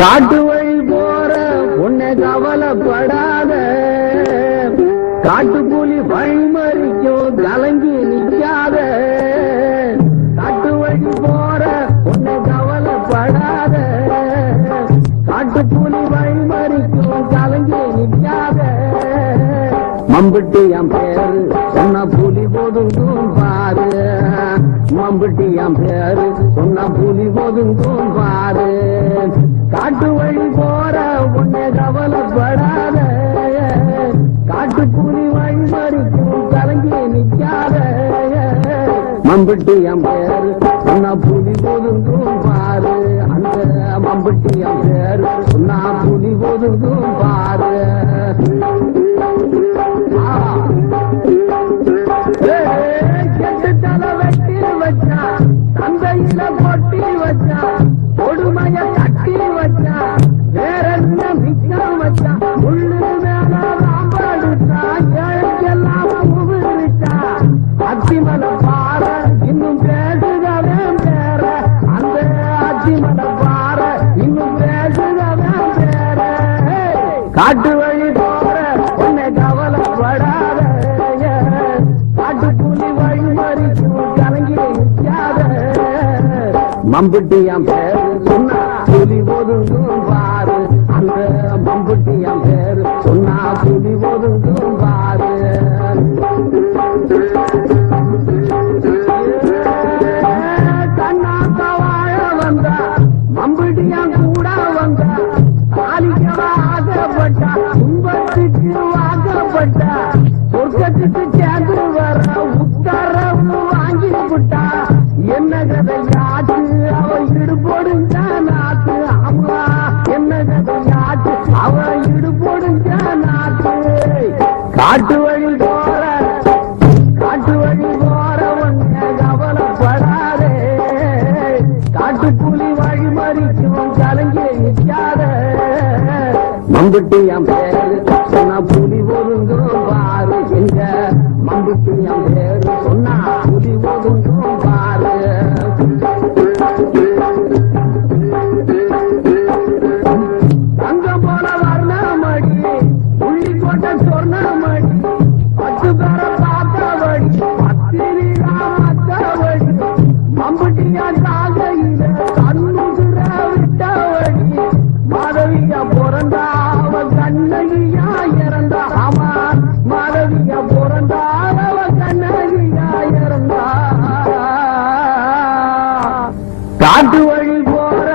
காட்டு வழி போற உன்னை கவலைப்படாத, காட்டுப்புலி வழிமறிக்கும் கலங்கி நிற்காத. காட்டு வழி போற உன்னை கவலைப்படாத, காட்டுப்புலி வழிமறிக்கும் கலங்கி நிற்காத. மம்புட்டி என் பேரு சொன்ன புலி ஒதுங்கும் பாரு, மம்புட்டி என் பேரு சொன்ன புலி ஒதுங்கும் பாரு. காட்டு வழி போற உன்னை கவலைப்படாத, காட்டு புலி வழி மறிக்கும் கலங்கி நிற்காத. மம்புட்டி என் பேரு சொன்ன புலி ஒதுங்கும் பாரு, அந்த மம்புட்டி என் பேரு சொன்ன புலி ஒதுங்கும் பாரு. கெட்டு தலை வெட்டி வச்சா, தந்தையில கொட்டி வச்சா, கொடுமைய கட்டி வச்சா, வேற என்ன மிச்சம் வச்சா. உள்ளு மேல ராம்படுத்தா, ஏழைக்கெல்லாம் உவிரிச்சா. அத்திமல பாற இன்னும் பேசுகவே பேர, அந்த அத்திமல பாற இன்னும் பேசுகவே பேர. காட்டு வழி போற உன்னை கவலைப்படாத, காட்டு புலி வழி மறிக்கும் கலங்கி நிற்காத. மம்புட்டி என் பேரு சொன்னா புலி ஒதுங்கும் பாரு, அந்த மம்புட்டி என் பேரு சொன்னா புலி ஒதுங்கும் பாரு. கண்ணாத்த வாழ வந்தா மம்புட்டியான் கூட வந்தா, காலிக்கவ ஆசைப்பட்டா, துன்பத்துக்கு வாக்கப்பட்டா, சொர்க்கத்துக்கு சேர்ந்து வர உத்தரவு வாங்கி விட்டா. என்ன கதையாச்சு அவ இடுபொடுஞ்ச நாட்டு, அம்மா என்ன கதையாச்சு அவ இடுபொடுஞ்ச நாட்டு. காட்டு வழி போற, காட்டு வழி போற உன்னை கவலைப்படாதே, காட்டு புலி வழி மறிக்கும் கலங்கி நிற்காத. மம்புட்டி என் பேரு சொன்னா புலி ஒதுங்கும் பாரு, எங்க மம்புட்டி என் பேரு சொன்னா புலி ஒதுங்கும் பாரு. தங்கம் போல வர்ணமடி, புள்ளி போட்ட சொர்ணமடி, 10 பேரை பார்த்தபடி, பத்திரிகா மத்தபடி. மம்புட்டியா தாகையில கண்ணுகிற விட்டபடி, மாதவியா பிறந்தா அவ கண்ணகியா இறந்தா. ஆமா, மாதவியா பிறந்தா அவ கண்ணகியா இறந்தா. காட்டு வழி போற,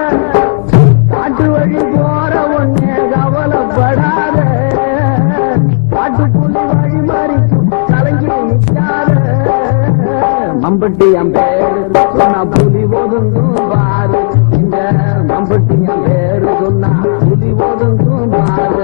காட்டு வழி போற உன்னை கவலைப்படாத, காட்டு புலி வழி மறிக்கும் கலங்கி நிற்காத. மம்பட்டி என் பேரு சொன்னா புலி ஒதுங்கும் பாரு, இந்த மம்பட்டி என் பேரு சொன்னா புலி ஒதுங்கும் பாரு.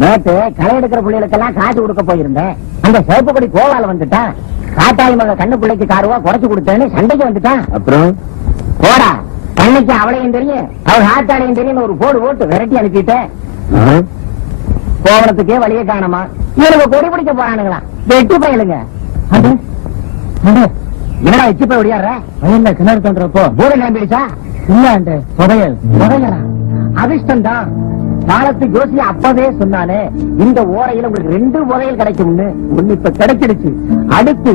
நேற்று களை எடுக்கிற பிள்ளைகளுக்கெல்லாம் காசு கொடுக்க போயிருந்தேன். அந்த சிவப்பு கொடி கோவால வந்துட்டான். காட்டாளி மக கண்ணு பிள்ளைக்கு காருவா குறைச்சு கொடுத்தேன்னு சண்டைக்கு வந்துட்டான். அப்புறம் போடா, கண்ணுக்கு அவளையும் தெரியும் அவள் காட்டாளையும் தெரியும் ஒரு போடு போட்டு விரட்டி அனுப்பிட்டேன். கோவணத்துக்கே வழியே காணமா. இவனுக்கு கொடி பிடிக்க போறானுங்களா? வெட்டி பயலுங்க. என்னடா எச்சு போய் ஒடியாடுற? வயல்ல கிணறு தோன்றப்போ பூரை நம்பிடுச்சா? இல்ல புதையலா? அதிர்ஷ்டம் தான். காலத்து ஜோசிய அப்பவே சொன்னானே, இந்த ஓரையில உங்களுக்கு 2 புதையல் கிடைக்கும்னு. ஒண்ணு இப்ப கிடைச்சிடுச்சு. அடுத்து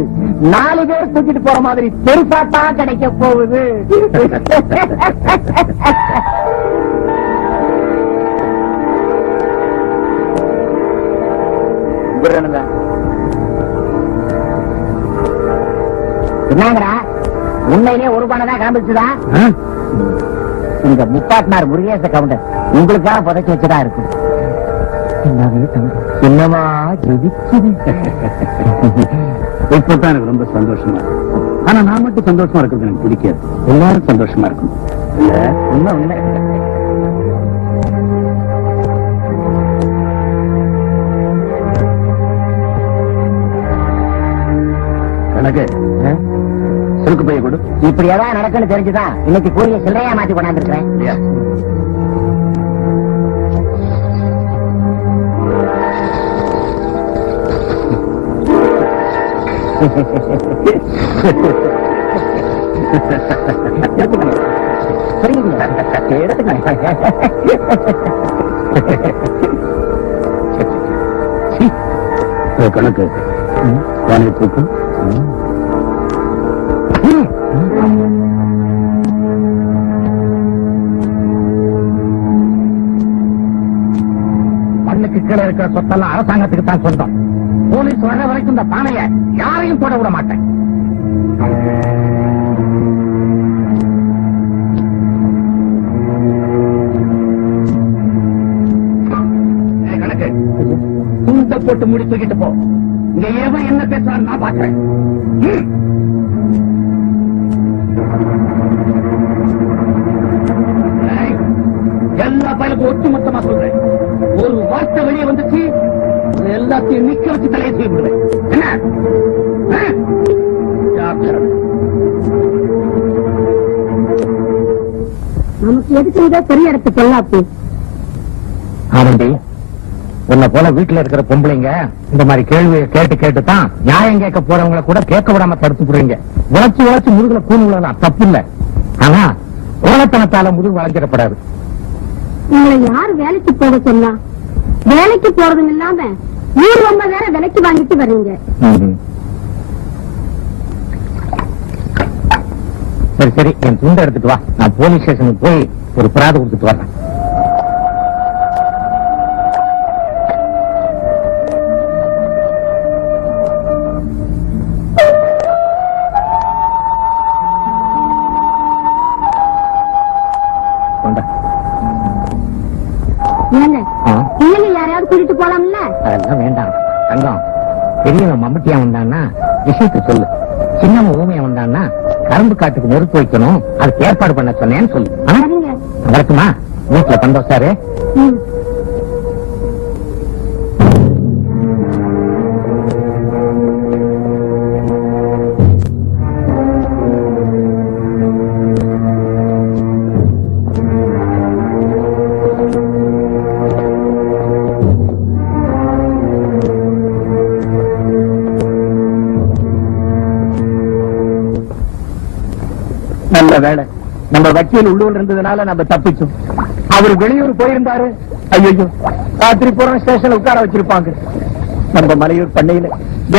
4 பேர் தூக்கிட்டு போற மாதிரி பெருசாத்தான் கிடைக்க போகுது. என்னங்கடா, உண்மையிலே ஒரு பணம் கிளம்பிச்சுதா? இந்த முப்பாட்னார் முருகேச கவுண்டர் உங்களுக்காக புதைச்சி வச்சுதான் இருக்கும். என்னமா இப்பதான் எனக்கு ரொம்ப சந்தோஷமா இருக்கு. ஆனா நான் மட்டும் சந்தோஷமா இருக்கிறது எனக்கு பிடிக்காது. எல்லாரும் சந்தோஷமா இருக்கும். உண்மை உண்மை. கணக்கு சுருக்கு பைய கொடு. இப்படி ஏதாவது நடக்குன்னு தெரிஞ்சுதான் இன்னைக்கு கூறிய சில்லையா மாத்தி கொண்டாந்துருக்கேன். கணக்கு வானை தூக்கும். மண்ணுக்கு கீழே இருக்கிற சொத்தெல்லாம் அரசாங்கத்துக்கு தான் சொந்தம். போலீஸ் வர்ற வரைக்கும் இந்த பானைய யாரையும் போட விட மாட்டேன். கணக்கு துண்ட போட்டு முடி தூக்கிட்டு போ. இங்க எவன் என்ன பேசுறான்னு நான் பாக்குறேன். எல்லா பயலுக்கும் ஒட்டுமொத்தமா சொல்றேன். ஒரு வார்த்தை வெளியே வந்துச்சு, எல்லாத்தையும் நிக்க வச்சு தலையை செய்ய விடுவேன். என்ன நமக்கு எதுக்கு பெரிய இடத்துக்கு சொல்லாப்பு? ஆனந்தி, உன்னை போல வீட்டுல இருக்கிற பொம்பளைங்க இந்த மாதிரி கேள்வியை கேட்டு கேட்டுதான் நியாயம் கேட்க போறவங்களை கூட கேட்க விடாம தடுத்து போடுறீங்க. உழைச்சு முதுகுல கூண் விழலாம், தப்பு இல்ல. ஆனா கோலத்தனத்தால முதுகு வளைஞ்சிடப்படாது. உங்களை யார் வேலைக்கு போக சொன்னா? வேலைக்கு போறது இல்லாம 150 வேற விலைக்கு வாங்கிட்டு வர்றீங்க. சரி, என் துண்டை எடுத்துட்டு வா. நான் போலீஸ் ஸ்டேஷனுக்கு போய் ஒரு பிராது கொடுத்துட்டு வரேன். யாரையாவது கூட்டிட்டு போலாம்ல? அதெல்லாம் வேண்டாம் தங்கம். பெரியவன் மம்பட்டியா வந்தான்னா விஷயத்த சொல்லு. சின்னவன் ஊமையா வந்தான்னா கரும்பு காட்டுக்கு நெருப்பு வைக்கணும், அதுக்கு ஏற்பாடு பண்ண சொன்னேன்னு சொல்லு. வரட்டுமா? வீட்டுல பந்தோசாரு. நல்ல வேலை, நம்ம வக்கீல் உள்ளூர் இருந்ததுனால நம்ம தப்பிச்சோம். அவர் வெளியூர் போயிருந்தாரு, ஐயோ ராத்திரி பூரா ஸ்டேஷன்ல உட்கார வச்சிருப்பாங்க. நம்ம மலையூர் பண்ணையில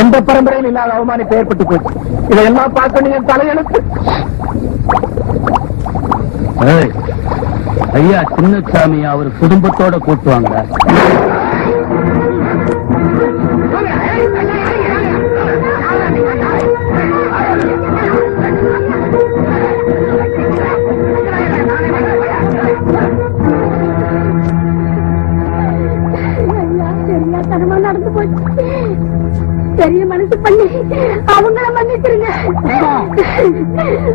எந்த பரம்பரையில் இல்லாத அவமானிப்பு ஏற்பட்டு போச்சு. இதையெல்லாம் பார்க்க என் தலையெழுத்து. ஐயா சின்னசாமி அவர் குடும்பத்தோட கூட்டுவாங்க. நடந்து போச்சு. பெரிய மனசு பண்ணி அவங்கள மன்னிச்சிருங்க.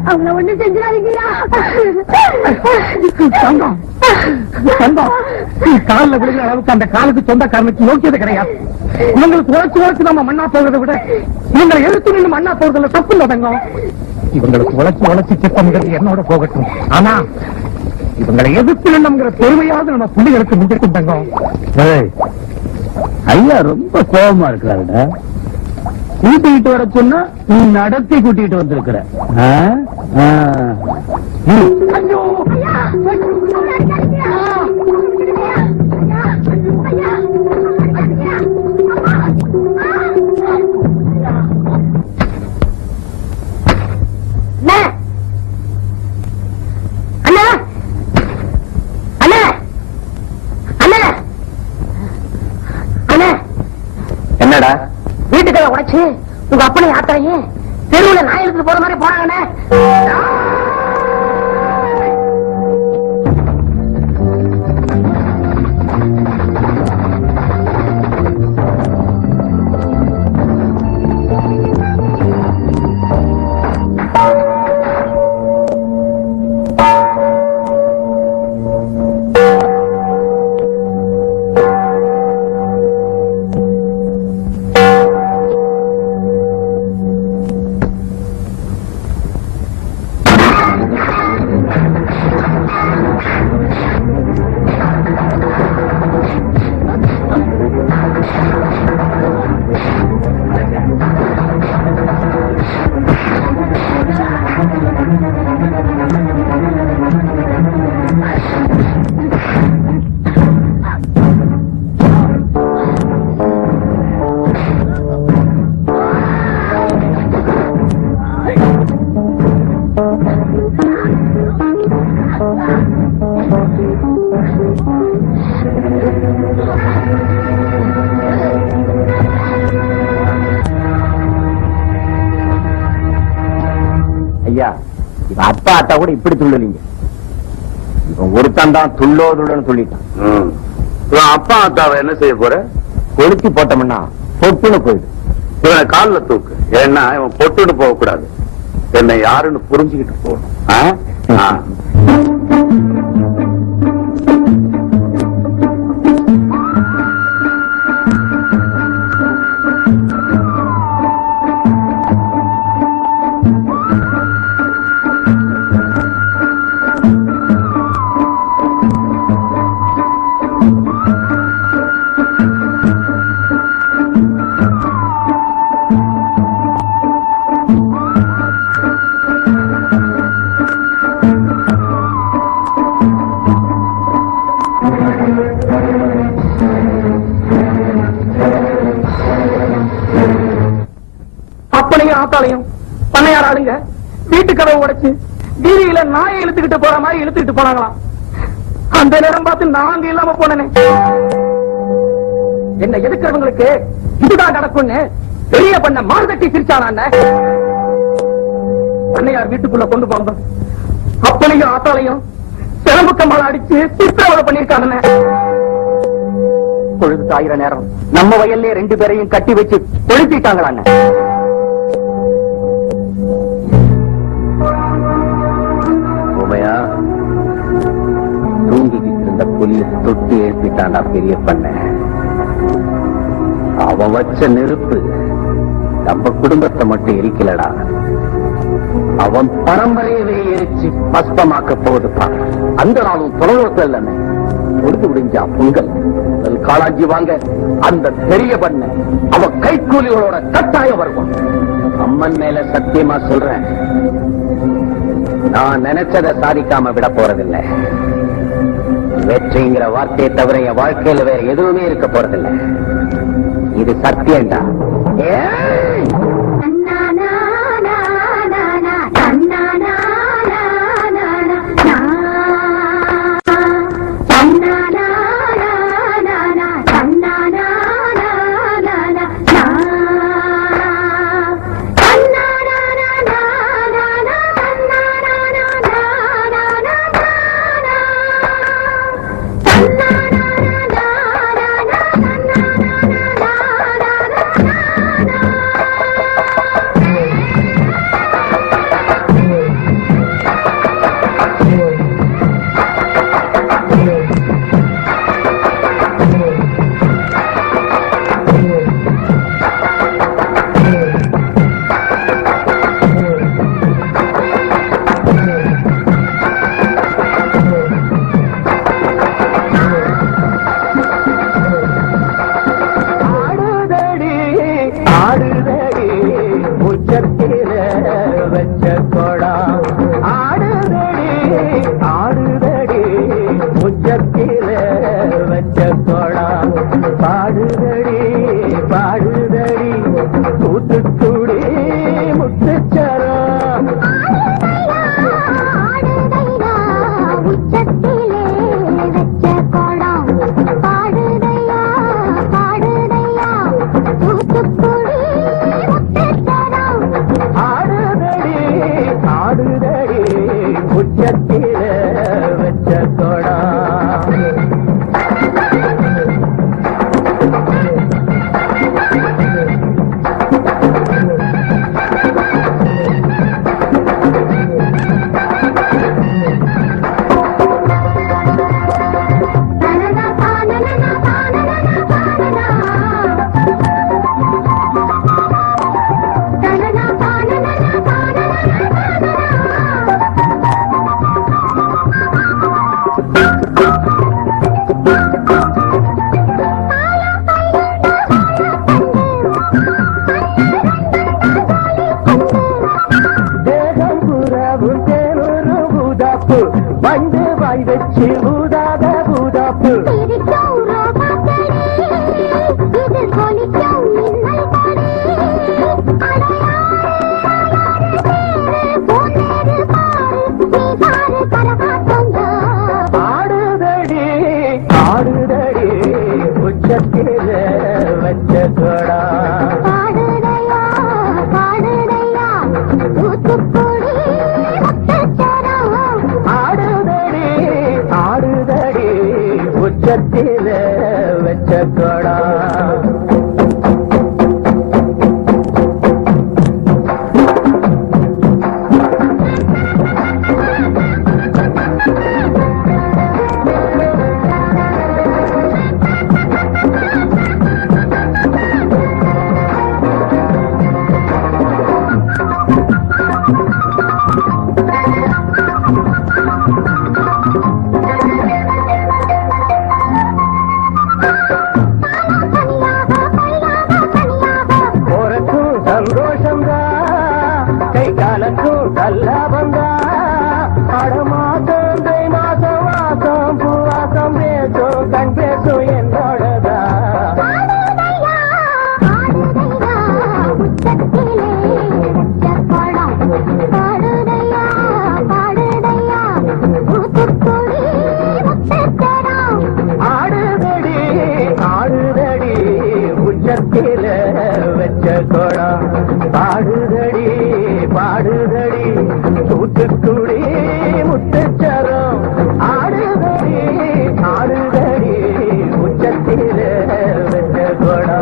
அவங்கள ஒண்ணு செஞ்சிடாதீங்கயா. தங்கம் தங்கம், நீ காலில் விழுகிற அளவுக்கு அந்த காலுக்கு சொந்தக்காரனுக்கு யோக்கியது கிடையாது. இவங்களுக்கு உழைச்சு நம்ம மண்ணா போகிறத விட இவங்களை எழுத்து நின்று மண்ணா போறதுல தப்பு இல்ல தங்கம். இவங்களுக்கு உழைச்சு சித்தம்ங்கிறது என்னோட போகட்டும். ஆனா இவங்களை எதிர்த்து நின்னுங்கிற பெருமையாவது நம்ம புள்ளிகளுக்கு முடிக்கும் தங்கம். ஐயா ரொம்ப கோபமா இருக்கிறாருடா. கூட்டிட்டு வர சொன்னா நீ நடத்தி கூட்டிட்டு வந்திருக்கிற. என்னடா வீட்டுக்களை உடைச்சு உங்க அப்பனை ஆத்தரையும் தெருவுல நாய் எடுத்துட்டு போற மாதிரி போறாங்கண்ணே. ஐயா, இவன் அப்பா அத்தா கூட இப்படி துள்ளலீங்க. இவன் ஒருத்தன் தான் துள்ளோதுள்ளன்னு சொல்லிட்டான். இவன் அப்பா அத்தாவை என்ன செய்ய போற? கொளுத்தி போட்டோம்னா பொட்டுன்னு போயிடு. இவனை காலில் தூக்கு. ஏன்னா இவன் பொட்டுன்னு போக கூடாது. என்னை யாருன்னு புரிஞ்சுக்கிட்டு போகணும். அப்பனையும் ஆத்தாலையும் பண்ணையார் ஆளுங்க வீட்டு கதவை உடைச்சு வீதியில நாயை இழுத்துக்கிட்டு போற மாதிரி இழுத்துக்கிட்டு போனாங்களாம். அந்த நேரம் பார்த்து நாங்க இல்லாம போனேன். என்ன எதுக்கிறவங்களுக்கு இதுதான் நடக்கும்னு பெரிய பண்ண மார்கட்டி சிரிச்சான பண்ணையார் வீட்டுக்குள்ள கொண்டு போங்க. அப்பனையும் ஆத்தாலையும் சிறப்பு கம்மால அடிச்சு சித்திரவதை பண்ணிருக்காங்க. பொழுது சாயிர நேரம் நம்ம வயல்ல 2 பேரையும் கட்டி வச்சு கொளுத்திட்டாங்களான்னு. உமையா, தூங்கிக்கிட்டு இருந்த புல்லு தொட்டி எழுப்பிட்டாண்டா பெரிய பண்ண. அவன் வச்ச நெருப்பு நம்ம குடும்பத்தை மட்டும் எரிக்கலடா, அவன் பரம்பரையவே எரிச்சு பஸ்பமாக்க போகுதுப்பா. அந்த நாளும் தொலைவுல இல்லன்னு பொழுது விடிஞ்சா பொங்கல் காளாஞ்சி வாங்க அந்த பெரிய பண்ண அவன் கைக்கூலிகளோட கட்டாயம் வருவான். அம்மன் மேல சத்தியமா சொல்றேன், நான் நினைச்சதை சாதிக்காம விட போறதில்லை. வெற்றிங்கிற வார்த்தையை தவிர என் வாழ்க்கையில வேற எதுவுமே இருக்க போறதில்லை. இது சத்தியம்டா. Na வந்து வாய் வச்சு ஊதாத ஊதாப்பு ஆடுதடி ஆடுதடி உச்சத்தில வச்ச கொடா ஆடுதடி ஆடுதடி உச்சத்தில வச்ச கொடா சந்தோஷந்தா கை காலக்கும் கல்லாபந்தா அடமாசம் தை மாசம் வாசம் பூவாசம் பேசும் கண் பேசும் என்னோடதா ஆடுதடி ஆடுதடி உச்சத்தில வச்ச கொடா பாடுதடி பாடுதடி தூத்துக்குடி முத்துச்சரம் ஆடுதடி ஆடுதடி உச்சத்தில வச்ச கொடா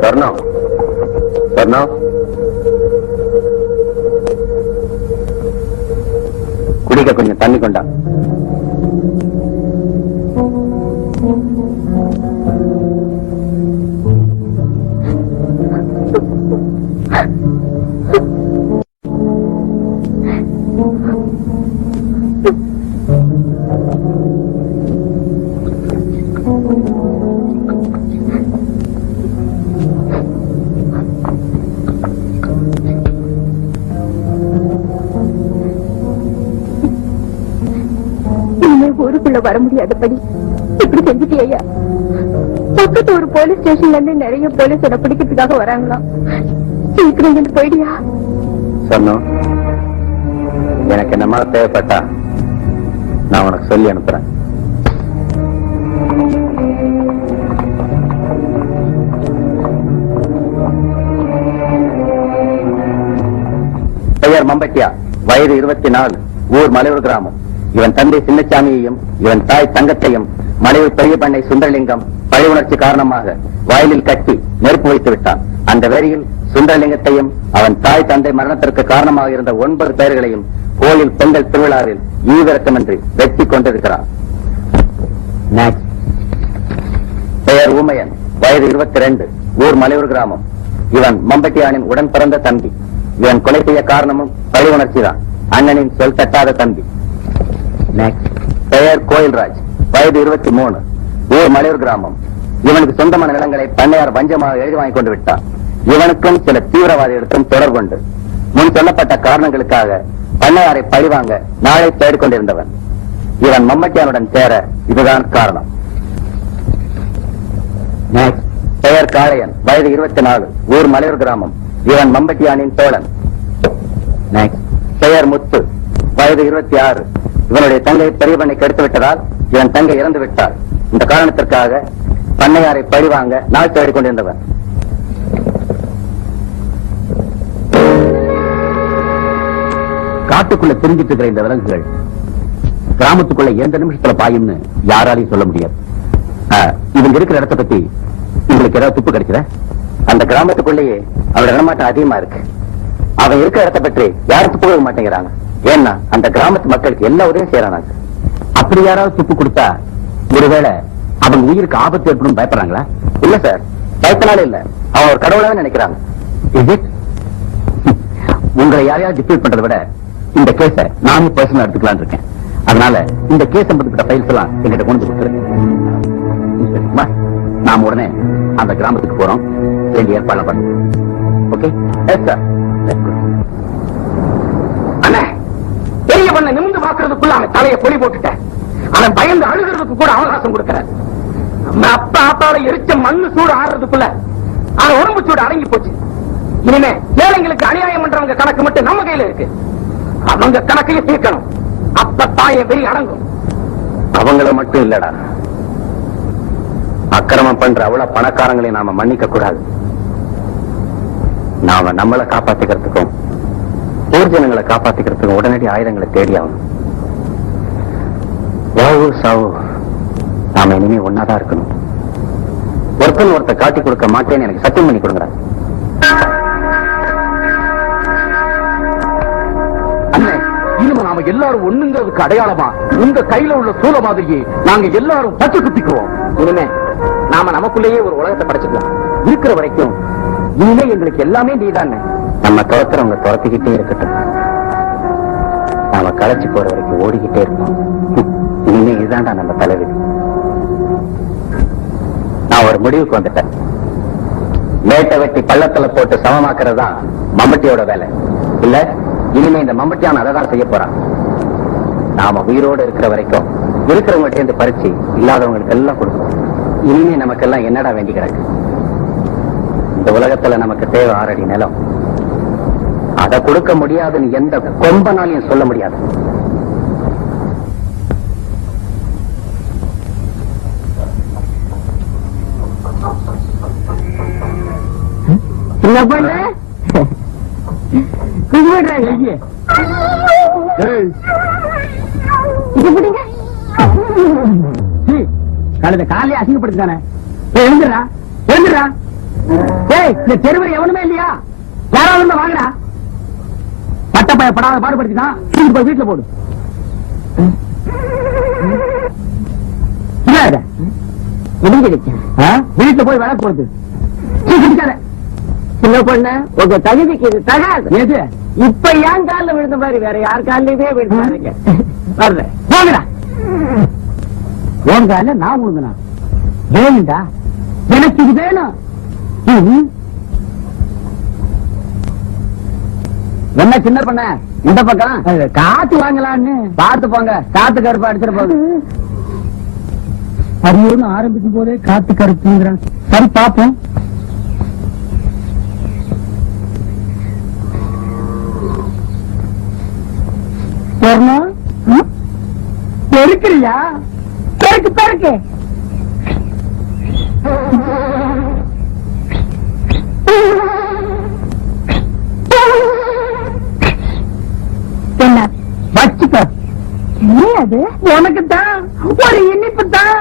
சொர்ணம் சொர்ணம் குடிக்க கொஞ்சம் தண்ணி கொண்டா ஊருக்குள்ள வர முடியாதபடி இப்படி செஞ்சுட்டியா? பக்கத்து ஒரு போலீஸ் ஸ்டேஷன்ல இருந்து நிறைய போலீஸோட பிடிக்கிறதுக்காக வராங்களாம். சீக்கிரம் இருந்து போயிடியா? சொன்னோம் எனக்கு என்னமா தேவைப்பட்டா நான் உனக்கு சொல்லி அனுப்புறேன். பெயர் மம்பட்டியா, வயது 24, ஊர் மலையூர் கிராமம். இவன் தந்தை சின்னசாமியையும் இவன் தாய் தங்கத்தையும் மலையூர் பெரிய பண்ணை சுந்தரலிங்கம் பழி உணர்ச்சி காரணமாக வயலில் கட்டி நெருப்பு வைத்து விட்டான். அந்த வேரியில் சுந்தரலிங்கத்தையும் அவன் தாய் தந்தை மரணத்திற்கு காரணமாக இருந்த 9 பேர்களையும் கோயில் பொங்கல் திருவிழாவில் ஈவிரக்கமின்றி வெட்டி கொண்டிருக்கிறான். பெயர் ஊமையன், வயது 22, ஊர் மலையூர் கிராமம். இவன் மம்பட்டியானின் உடன் பிறந்த தம்பி. இவன் கொலை செய்ய காரணமும் பழி உணர்ச்சிதான். அண்ணனின் சொல் தட்டாத தம்பி. பெயர் கோயில்ராஜ், வயது 23, ஊர் மலையூர் கிராமம். இவனுக்கு சொந்தமான நிலங்களை பண்ணையார் வஞ்சமாக எழுதி வாங்கிக் கொண்டு விட்டார். இவனுக்கும் சில தீவிரவாதிகளுக்கும் தொடர்புண்டு. முன் சொல்லப்பட்ட காரணங்களுக்காக பண்ணையாரை பழிவாங்க நாளை தேடிக் கொண்டிருந்தவன். இவன் மம்மட்டியானுடன் சேர இதுதான் காரணம். பெயர் காளையன், வயது 24, ஊர் மலையூர் கிராமம். இவன் மம்பட்டியானின் தோழன். பெயர் முத்து, வயது 26. இவனுடைய தங்கை பெரிய பண்ணை கெடுத்து விட்டதால் இவன் தங்கை இறந்து விட்டார். இந்த காரணத்திற்காக பண்ணையாரை பழிவாங்க நாள் தேடிக் கொண்டிருந்தவன். காட்டுக்குள்ள தெரிஞ்சிட்டு இருக்கிற இந்த விலங்குகள் கிராமத்துக்குள்ள எந்த நிமிஷத்துல பாயும்னு யாராலையும் சொல்ல முடியாது. இவங்க இருக்கிற இடத்தை பத்தி உங்களுக்கு ஏதாவது துப்பு கிடைச்சத? அந்த கிராமத்துக்குள்ளேயே அவரோட நடமாட்டம் அதிகமா இருக்கு. அவன் இருக்கிற இடத்தை பற்றி யாரும் துப்பு கொடுக்க மாட்டேங்கிறாங்க. ஏன்னா அந்த கிராமத்து மக்களுக்கு எல்லா உதவியும் செய்யறாங்க. அப்படி யாராவது துப்பு கொடுத்தா ஒருவேளை அவங்க உயிருக்கு ஆபத்து ஏற்படும் பயப்படுறாங்களா? இல்ல சார், பயத்தினால இல்ல, அவன் ஒரு கடவுளாக நினைக்கிறாங்க. உங்களை யாரையாவது டிஸ்பியூட் பண்றதை விட இந்த கேஸ நானே பர்சனலா எடுத்துக்கலாம் இருக்கேன். அதனால இந்த கேஸ் சம்பந்தப்பட்ட ஃபைல்ஸ் எல்லாம் எங்கிட்ட கொண்டு கொடுத்துருக்கேன். நாம உடனே அந்த கிராமத்துக்கு போறோம். வேண்டிய ஏற்பாடு பண்ணுங்க. Okay sir. அண்ணே, பெரிய பண்ண நிமிந்து பாக்குறதுக்குள்ள அவன் தலையை பொலி போட்டுட்டேன். அவன் பயந்து அழுகிறதுக்கு கூட அவகாசம் கொடுக்கிறான். அப்பா அப்பாவை எரிச்ச மண்ணு சூடு ஆடுறதுக்குள்ள அவன் உடம்பு சூடு அடங்கி போச்சு. இனிமே ஏழைங்களுக்கு அநியாயம் பண்றவங்க கணக்கு மட்டும் நம்ம கையில இருக்கு. அவங்க கணக்கையும் தீர்க்கணும். அப்பத்தான் என் வெறி அடங்கும். அவங்கள மட்டும் இல்லடா, அக்கிரமம் பண்ற அவ்வளவு பணக்காரங்களை நாம மன்னிக்க கூடாது. நாம நம்மளை காப்பாத்திக்கிறதுக்கும் ஊர்ஜனங்களை காப்பாத்திக்கிறதுக்கும் உடனடி ஆயுதங்களை தேடி ஆகணும். யாவோ சாவோ, நாம இனிமே ஒன்னாதான் இருக்கணும். ஒருத்தர் காட்டி கொடுக்க மாட்டேன்னு எனக்கு சத்தியம் பண்ணி கொடுங்க. இனிமே நாம எல்லாரும் ஒண்ணுங்கிறதுக்கு அடையாளமா உங்க கையில உள்ள சூழ மாதிரியே நாங்க எல்லாரும் பச்சை குத்திக்குவோம். இனிமே நாம நமக்குள்ளேயே ஒரு உலகத்தை படைச்சுக்கலாம். இருக்கிற வரைக்கும் இனிமே எங்களுக்கு எல்லாமே நீதானே. நம்ம துரத்துறவங்க துரத்திக்கிட்டே இருக்கட்டும். நாம களைச்சு போற வரைக்கும் ஓடிக்கிட்டே இருப்போம். இனிமே இதுதான்டா நம்ம தலைவிதி. நான் ஒரு முடிவுக்கு வந்துட்டேன். மேட்டை வெட்டி பள்ளத்துல போட்டு சமமாக்குறது தான் மம்பட்டியோட வேலை இல்ல. இனிமே இந்த மம்பட்டியான அதை தான் செய்ய போறான். நாம உயிரோடு இருக்கிற வரைக்கும் இருக்கிறவங்ககிட்ட இருந்து பறிச்சு இல்லாதவங்களுக்கு எல்லாம் கொடுப்போம். இனிமே நமக்கெல்லாம் என்னடா வேண்டி கிடக்கு? இந்த உலகத்துல நமக்கு தேவை 6 அடி நிலம். அதை கொடுக்க முடியாதுன்னு எந்த கொம்பனாலையும் சொல்ல முடியாது. என்ன பண்ண கழுத காலையை அசிங்கப்படுத்தானே. எழுந்துடா எழுந்துடா. இந்த தெருவில் எவனுமே இல்லையா? யாராவது வாங்கடா. பட்டப்பய படாத பாடுபடுத்திதான் போய் வீட்டுல போடு. வீட்டுல போய் வேலை போடுது. சின்ன பொண்ணு உங்க தகுதிக்கு இது தகாது. எது இப்ப ஏன் காலில் விழுந்த மாதிரி வேற யார் காலிலே விழுந்தாருங்க. வர்றேன் போங்கடா. உன் கால நான் விழுந்தனா வேணுண்டா. எனக்கு இது வேணும். என்ன சின்ன பண்ண இந்த பக்கம் காத்து வாங்கலான்னு பார்த்து போங்க. காத்து கருப்பு அடிச்சிட்டு போகுது. அரியன்னு ஆரம்பிக்கும் போதே காத்து கருப்புங்கிறான். சரி பாப்போம். பெருக்கிறியா? பெருக்கு பெருக்கு. என்ன வச்சுக்க? அது உனக்கு தான் ஒரு இனிப்பு தான்.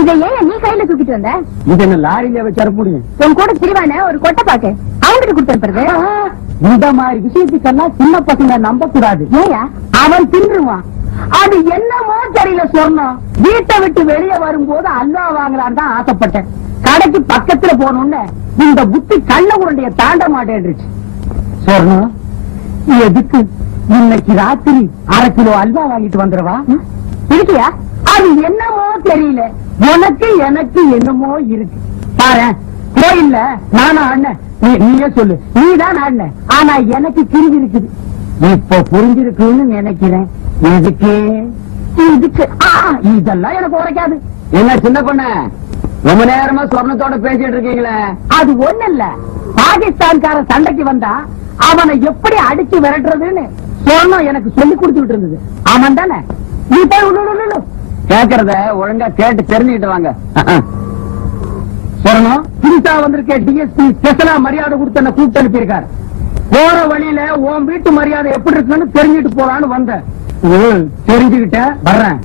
இதை ஏன் நீ கையில தூக்கிட்டு வந்த? இது என்ன லாரியில வச்சு முடியும்? உன் கூட சிரிவான ஒரு கொட்டை பாக்கு அவங்கிட்ட கொடுத்து இந்த மாதிரி விஷயத்துக்கெல்லாம் சின்ன பசங்க நம்ப கூடாது. ஏயா? அவன் தின்றுவான். அது என்னமோ தெரியல. சொன்னோம் வீட்டை விட்டு வெளியே வரும்போது அல்வா வாங்கலான்னு தான் ஆசைப்பட்டேன். கடைக்கு பக்கத்துல போனோன்னு இந்த புத்தி கள்ள உருண்டைய தாண்ட மாட்டேன்ருச்சு. சொன்னோம் எதுக்கு இன்னைக்கு ராத்திரி 1/2 கிலோ அல்வா வாங்கிட்டு வந்துருவா. இருக்கியா? அது என்னமோ தெரியல. உனக்கு எனக்கு என்னமோ இருக்கு. பாரு கோயில்ல நானும் ஆடினேன். நீயே சொல்லு. நீதான் ஆடின. ஆனா எனக்கு கிருவி இருக்குது. இப்ப புரிஞ்சிருக்குன்னு நினைக்கிறேன். எதுக்கு? இதுக்கு. இதெல்லாம் எனக்கு உரைக்காது. என்ன சின்ன பொண்ணு, ரொம்ப நேரமா சொர்ணத்தோட பேசிட்டு இருக்கீங்களே? அது ஒண்ணு இல்ல, பாகிஸ்தான்கார சண்டைக்கு வந்தா அவனை எப்படி அடிச்சு விரட்டுறதுன்னு சொர்ணம் எனக்கு சொல்லி கொடுத்துட்டு இருந்தது. ஆமாம் தானே? நீ போய் கேக்குறத ஒழுங்கா கேட்டு தெரிஞ்சுக்கிட்டு வாங்க. சொர்ணம், புதுசா வந்திருக்க டிஎஸ்பி ஸ்பெஷலா மரியாதை கொடுத்து என்ன கூப்பிட்டு அனுப்பியிருக்காரு. போற வழியில உன் வீட்டு மரியாதை எப்படி இருக்குன்னு தெரிஞ்சுட்டு போறான்னு வந்தேன். தெரிஞ்சுக்கிட்ட வர்றேன்.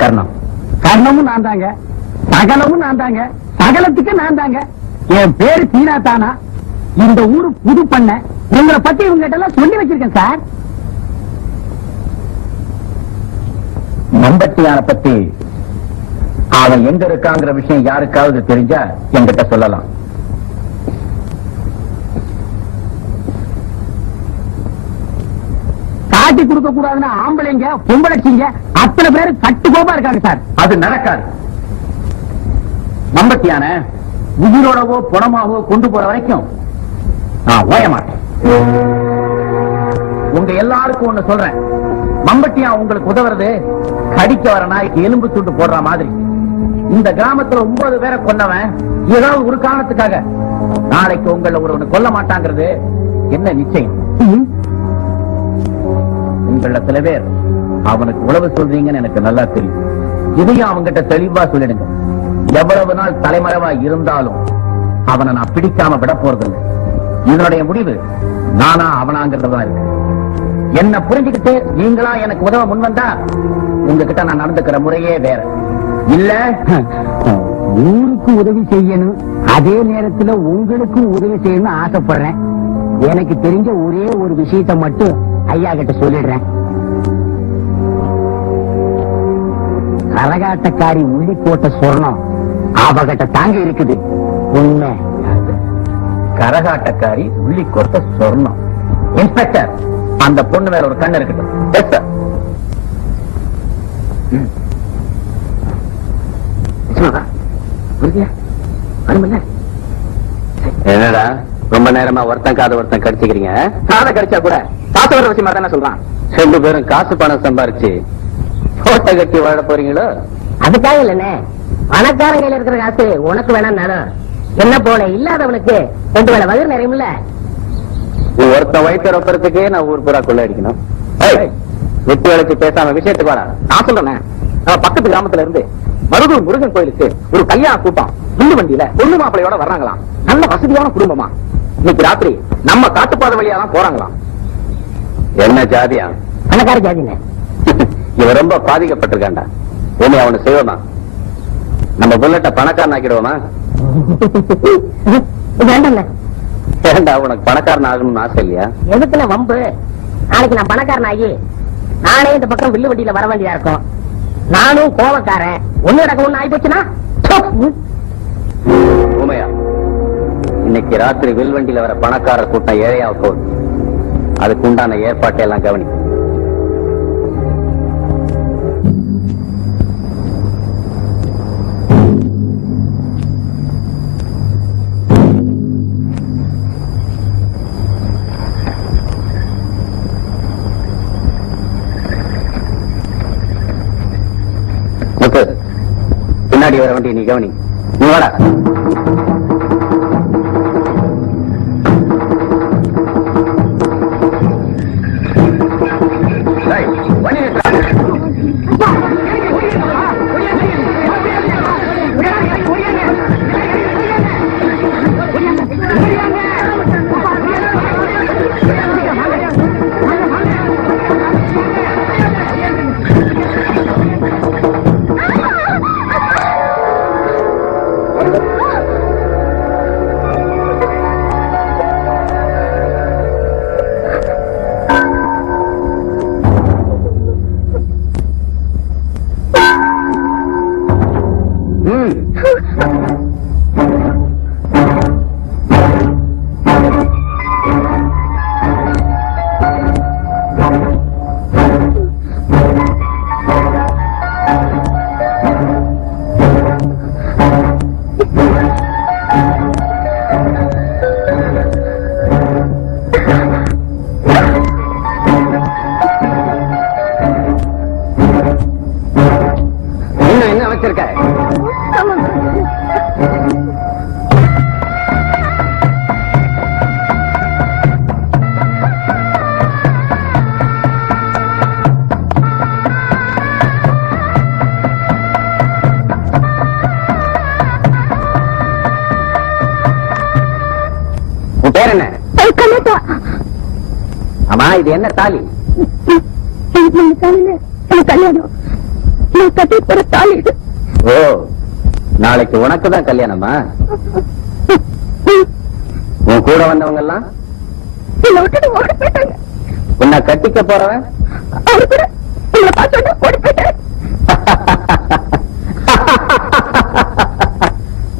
கர்ணம், கர்ணமும் நான் தாங்க, சகலமும் நான் தாங்க, சகலத்துக்கு நான் தாங்க. என் பேரு சீனா தானா. இந்த ஊரு புது பண்ண. உங்களை பத்தி இவங்க கிட்ட எல்லாம் சொல்லி வச்சிருக்கேன் சார். மம்பட்டியான பத்தி அவன் எங்க இருக்காங்கிற விஷயம் யாருக்காவது தெரிஞ்சா என்கிட்ட சொல்லலாம். காட்டி கொடுக்க கூடாதுன்னா ஆம்பளைங்க பொம்பளைச்சிங்க அத்தனை பேரு கட்டுக்கோப்பா இருக்காங்க சார். அது நடக்காது. மம்பட்டியான உயிரோடவோ பணமாவோ கொண்டு போற வரைக்கும் நான் ஓய மாட்டேன். உங்க எல்லாருக்கும் ஒண்ணு சொல்றேன், மம்பட்டியா உங்களுக்கு உதவுறது கடிக்க வர நாய்க்கு எலும்பு துண்டு போடுற மாதிரி. இந்த கிராமத்துல 9 பேரை கொன்னவன் ஏதாவது ஒரு காரணத்துக்காக நாளைக்கு உங்களை ஒருவனை கொல்ல மாட்டாங்கிறது என்ன நிச்சயம்? உங்கள சில பேர் அவனுக்கு உழவு சொல்றீங்கன்னு எனக்கு நல்லா தெரியும். இதையும் அவங்கிட்ட தெளிவா சொல்லிடுங்க. எவ்வளவு நாள் தலைமறைவா இருந்தாலும் அவனை நான் பிடிக்காம விட போறதில்லை. இதனுடைய முடிவு நானா அவனாங்கிறதா இருக்கு. என்ன புரிஞ்சுக்கிட்டு நீங்களா எனக்கு உதவ முன்வந்தா உங்ககிட்ட நான் நடந்துக்கிற முறையே வேற. இல்ல ஊருக்கு உதவி செய்யணும், அதே நேரத்துல உங்களுக்கும் உதவி செய்யணும்னு ஆசைப்படுறேன். எனக்கு தெரிஞ்ச ஒரே ஒரு விஷயத்தை மட்டும் ஐயா கிட்ட சொல்லிடுறேன். கரகாட்டக்காரி உள்ளிக்கோட்டை சொர்ணம் அவகிட்ட தாங்க இருக்குது. உண்மை. கரகாட்டக்காரி உள்ளிக்கோட்டை சொர்ணம். இன்ஸ்பெக்டர், அந்த பொண்ணு மேல ஒரு கண்ணு இருக்கட்டும். Yes sir. என்னடா ரொம்ப நேரமா ஒருத்தன் காது ஒருத்தன் கடிச்சுக்கிறீங்க? காதை கடிச்சா கூட காசு வர விஷயமா தானே சொல்றான். 2 பேரும் காசு பணம் சம்பாரிச்சு கோட்டை கட்டி வாழ போறீங்களோ? அதுக்காக இல்லனே, பணக்காரங்க கையில இருக்கிற காசு உனக்கு வேணா நானும் என்ன போல இல்லாதவனுக்கு 2 வேளை வயிறு நிறையும்ல. ஒருத்தன் வயிற்று ரொப்பறதுக்கே நான் ஊர் பூரா கொள்ள அடிக்கணும். வெட்டி வளைச்சு பேசாம விஷயத்துக்கு வரா. நான் சொல்றேன், நம்ம பக்கத்து கிராமத்துல இருந்து மருதூர் முருகன் கோயிலுக்கு ஒரு கல்யாண கூட்டம் வில்லு வண்டியில பொண்ணு மாப்பிளையோட வர்றாங்களாம். நல்ல வசதியான குடும்பமா. இன்னைக்கு ராத்திரி நம்ம காட்டுப்பாதை வழியா தான் போறாங்களாம். என்ன ஜாதியா? பணக்கார ஜாதிங்க. இவன் ரொம்ப பாதிக்கப்பட்டிருக்காண்டா. உண்மை அவனு செய்வோமா? நம்ம புல்லட்ட பணக்காரன் ஆக்கிடுவோமா? வேண்டாம். ஏண்டா உனக்கு பணக்காரன் ஆகணும்னு ஆசை இல்லையா? எதுக்குல வம்பு? நாளைக்கு நான் பணக்காரன் ஆகி நானே இந்த பக்கம் வில்லு வண்டியில வர வேண்டியா இருக்கும். நானும் கோவக்காரன் ஒண்ணு நடக்க ஒண்ணு ஆகி போச்சுன்னா உண்மையா? இன்னைக்கு ராத்திரி வில்வண்டியில வர பணக்கார கூட்டம் ஏழையா போகுது. அதுக்கு உண்டான ஏற்பாட்டை எல்லாம் கவனி. பின்னாடி வர வண்டி நீ கவனி. நீ வாடா. என்ன வச்சிருக்க? உன் பேர் என்ன? ஆமா, இது என்ன தாலி? கல்யாணம் நான் கட்டி போற தாலி இது. ஓ, நாளைக்கு உனக்கு தான் கல்யாணமா? உன் கூட வந்தவங்க எல்லாம் என்னை விட்டுட்டு ஓடி போயிட்டாங்க. உன்னை கட்டிக்க போறவன் அவரு கூட உங்களை பார்த்தோன்னா ஓடி போயிட்டாரு.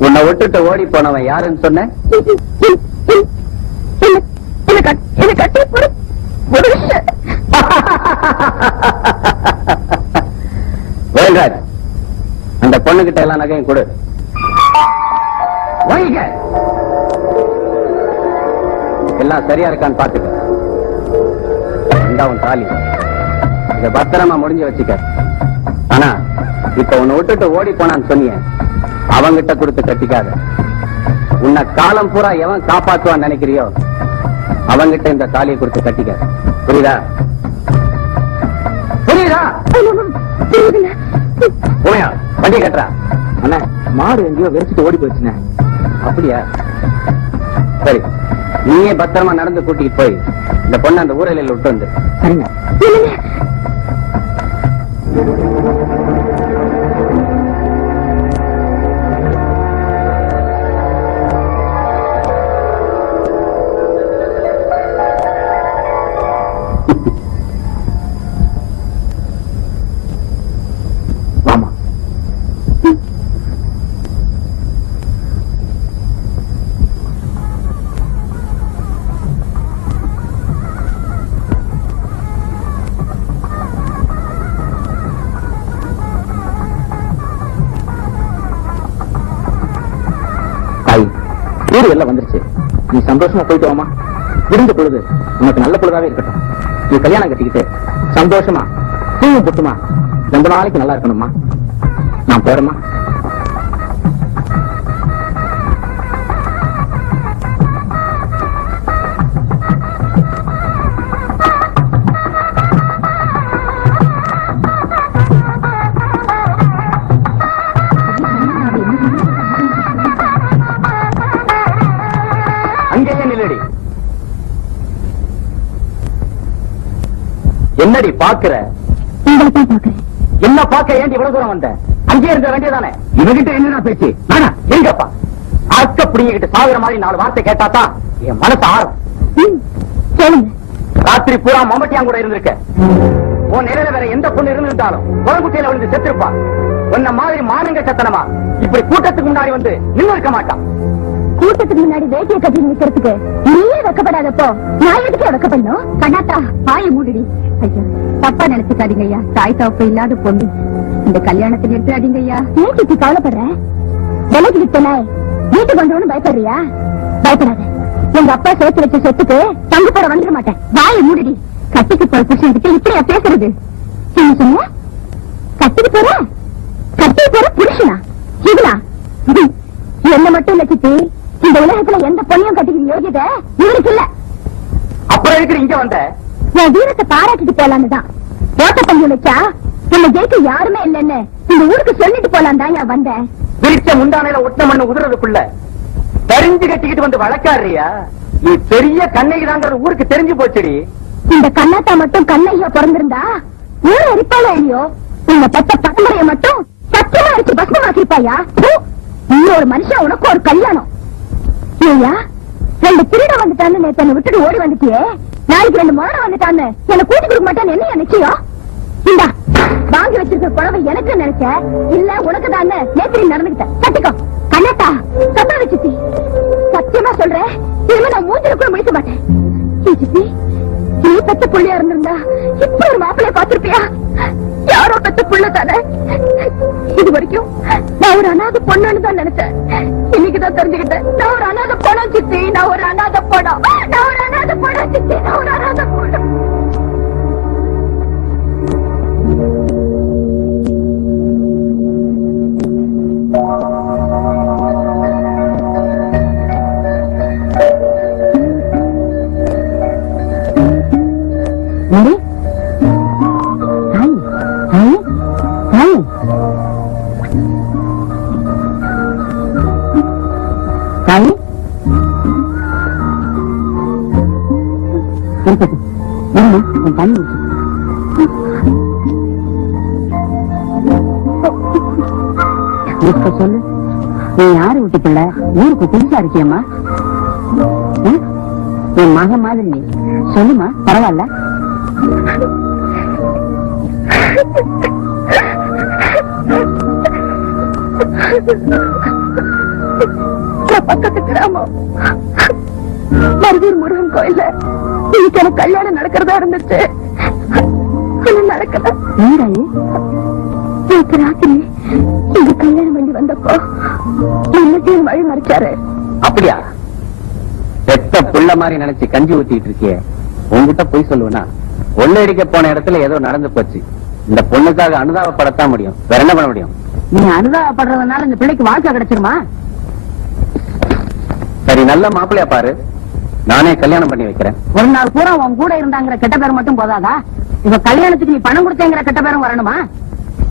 உன்னை விட்டுட்டு ஓடி போனவன் யாருன்னு சொன்ன? என்னை கட்டி போற புருஷன். வேல்ராஜ், அந்த பொண்ணுகிட்ட எல்லாம் நகையும் கொடு. வாங்கிக்க. எல்லாம் சரியா இருக்கான்னு பாத்துக்க. உன் தாலி இத பத்திரமா முடிஞ்சு வச்சுக்க. ஆனா இப்ப உன்னை விட்டுட்டு ஓடி போனான்னு சொன்னிய, அவங்கிட்ட கொடுத்து கட்டிக்காத. உன்னை காலம் பூரா எவன் காப்பாத்துவான்னு நினைக்கிறியோ அவங்கிட்ட இந்த தாலியை கொடுத்து கட்டிக்காத. புரியுதா? புரியுதா? உமையா, வண்டி கட்டுறா. அண்ணா, மாடு எங்கேயோ வெறிச்சிட்டு ஓடி போச்சுண்ணே. அப்படியா? சரி, நீயே பத்திரமா நடந்து கூட்டிட்டு போய் இந்த பொண்ணு அந்த ஊரலையில் விட்டு வந்து. சரிங்க. வாமா. ஊரு எல்லாம் வந்துருச்சு. நீ சந்தோஷமா போயிட்டு வாமா. விருந்த பொழுது உனக்கு நல்ல பொழுதாவே இருக்கட்டும். நீ கல்யாணம் கட்டிக்கிட்டு சந்தோஷமா தூங்கும் புட்டுமா ரொம்ப நாளைக்கு நல்லா இருக்கணும்மா. நான் போறேம்மா. அங்கேயே நில்லடி. என்னடி பாக்குற? என்ன பாக்க ஏன் இவ்வளவு தூரம் வந்த? அங்கே இருக்க வேண்டியதானே? இவகிட்ட என்ன பேச்சு? நானா? எங்கப்பா அக்க புடிங்கிட்டு சாகுற மாதிரி 4 வார்த்தை கேட்டாதான் என் மனசு ஆறும். ராத்திரி பூரா மம்பட்டியான் கூட இருந்திருக்க. உன் நிலையில வேற எந்த பொண்ணு இருந்திருந்தாலும் குளங்குட்டியில விழுந்து செத்துருப்பா. உன்ன மாதிரி மானுங்க சத்தனமா இப்படி கூட்டத்துக்கு முன்னாடி வந்து நின்று இருக்க மாட்டான். கூட்டத்துக்கு முன்னாடி வேட்டியை கட்டி நிக்கிறதுக்கு நீயே வெக்கப்படாதப்போ நான் எதுக்கு வெக்கப்படணும்? கண்ணாத்தா, பாய மூடிடி. ஐயா, தப்பா நினைச்சுக்காதீங்க ஐயா. தாய் தப்பு இல்லாத பொண்ணு. இந்த கல்யாணத்தை நிறுத்தாதீங்க ஐயா. ஏன் கிட்டி கவலைப்படுற? விலைக்கு வித்தன வீட்டுக்கு வந்தவனு பயப்படுறியா? பயப்படாத. எங்க அப்பா சேர்த்து வச்ச சொத்துக்கு தங்கு போட வந்துட மாட்டேன். வாய மூடிடி. கட்டிக்கு போற புருஷன் கிட்ட இப்படியா பேசுறது? என்ன சொன்ன? கட்டிக்கு போற புருஷனா? இவளா? என்ன மட்டும் இல்ல சித்தி, இந்த உலகத்துல எந்த பொண்ணையும் கட்டிக்கிற யோகியதை இவருக்கு இல்ல. அப்புறம் இருக்கிற இங்க வந்த என் வீரத்தை பாராட்டிட்டு போலான்னு தான். ஓட்ட பங்கு வச்சா நம்ம ஜெயிக்க யாருமே இல்லைன்னு இந்த ஊருக்கு சொல்லிட்டு போலாம் தான் நான் வந்தேன். பிரிச்ச முந்தானையில ஒட்ட மண்ணு உதுறதுக்குள்ள தெரிஞ்சு கட்டிக்கிட்டு வந்து வழக்காடுறியா? நீ பெரிய கண்ணகிதாங்கிறது ஊருக்கு தெரிஞ்சு போச்சுடி. இந்த கண்ணாத்தா மட்டும் கண்ணையா பிறந்திருந்தா ஊரை எரிப்பாளோ இல்லையோ, உங்க பெத்த பரம்பரைய மட்டும் சத்தியமா அடிச்சு பஸ்மமாக்கிருப்பாயா? இன்னொரு மனுஷன் உனக்கு ஒரு கல்யாணம். ஐயா, 2 திருட வந்துட்டான்னு நேத்து என்னை விட்டுட்டு ஓடி வந்துட்டியே, நாளைக்கு 2 மோட வந்துட்டான்னு என்ன கூட்டி கொடுக்க மாட்டான்னு என்ன நிச்சயம்? இந்தா வாங்கி வச்சிருக்க புடவை எனக்கு நினைச்ச இல்ல உனக்கு தான் நேத்திரி நடந்துகிட்ட. கட்டிக்கோ. கண்ணாத்தா சத்தான சித்தி சத்தியமா சொல்றேன் இனிமே நான் மூஞ்சில கூட முடிக்க மாட்டேன் சித்தி நீ பெத்த புள்ளியா இருந்திருந்தா இப்ப ஒரு மாப்பிளைய பாத்திருப்பியா யாரோ பெத்த புள்ள தானே இது வரைக்கும் நான் ஒரு அநாத பொண்ணுன்னு தான் நினைச்சேன் இன்னைக்குதான் தெரிஞ்சுக்கிட்டேன் நான் ஒரு அநாத பொண்ணம் சித்தி நான் ஒரு அநாத பொண்ணம் நான் ஒரு அநாத பொண்ணம் சித்தி நான் ஒரு அநாத பொண்ணம் சொல்லு நீ யாரு விட்டு பிள்ளை ஊருக்கு புதுசா இருக்கியம்மா என் மக மாதிரி நீ சொல்லுமா பரவாயில்ல பக்கத்து கிராமம் மருதூர் முருகன் கோயில்ல இன்னைக்கு எனக்கு கல்யாணம் நடக்கிறதா இருந்துச்சு நடக்கல நேற்று ராத்திரி இங்க கல்யாணம் பண்ணி வந்தப்போ மன்னத்தையும் வழி மறைச்சாரு. அப்படியா? பெத்த புள்ள மாதிரி நினைச்சு கஞ்சி ஊத்திட்டு இருக்கிய உங்ககிட்ட போய் சொல்லுவனா கொள்ளையடிக்க போன இடத்துல ஏதோ நடந்து போச்சு. இந்த பொண்ணுக்காக அனுதாபப்படத்தான் முடியும், வேற என்ன பண்ண முடியும்? நீ அனுதாபப்படுறதுனால இந்த பிள்ளைக்கு வாழ்க்கை கிடைச்சிருமா? சரி, நல்ல மாப்பிள்ளையா பாரு, நானே கல்யாணம் பண்ணி வைக்கிறேன். ஒரு நாள் பூரா உன் கூட இருந்தாங்கிற கெட்ட பேர் மட்டும் போதாதா? இப்ப கல்யாணத்துக்கு நீ பணம் கொடுத்தேங்கிற கெட்ட பேரும் வரணுமா?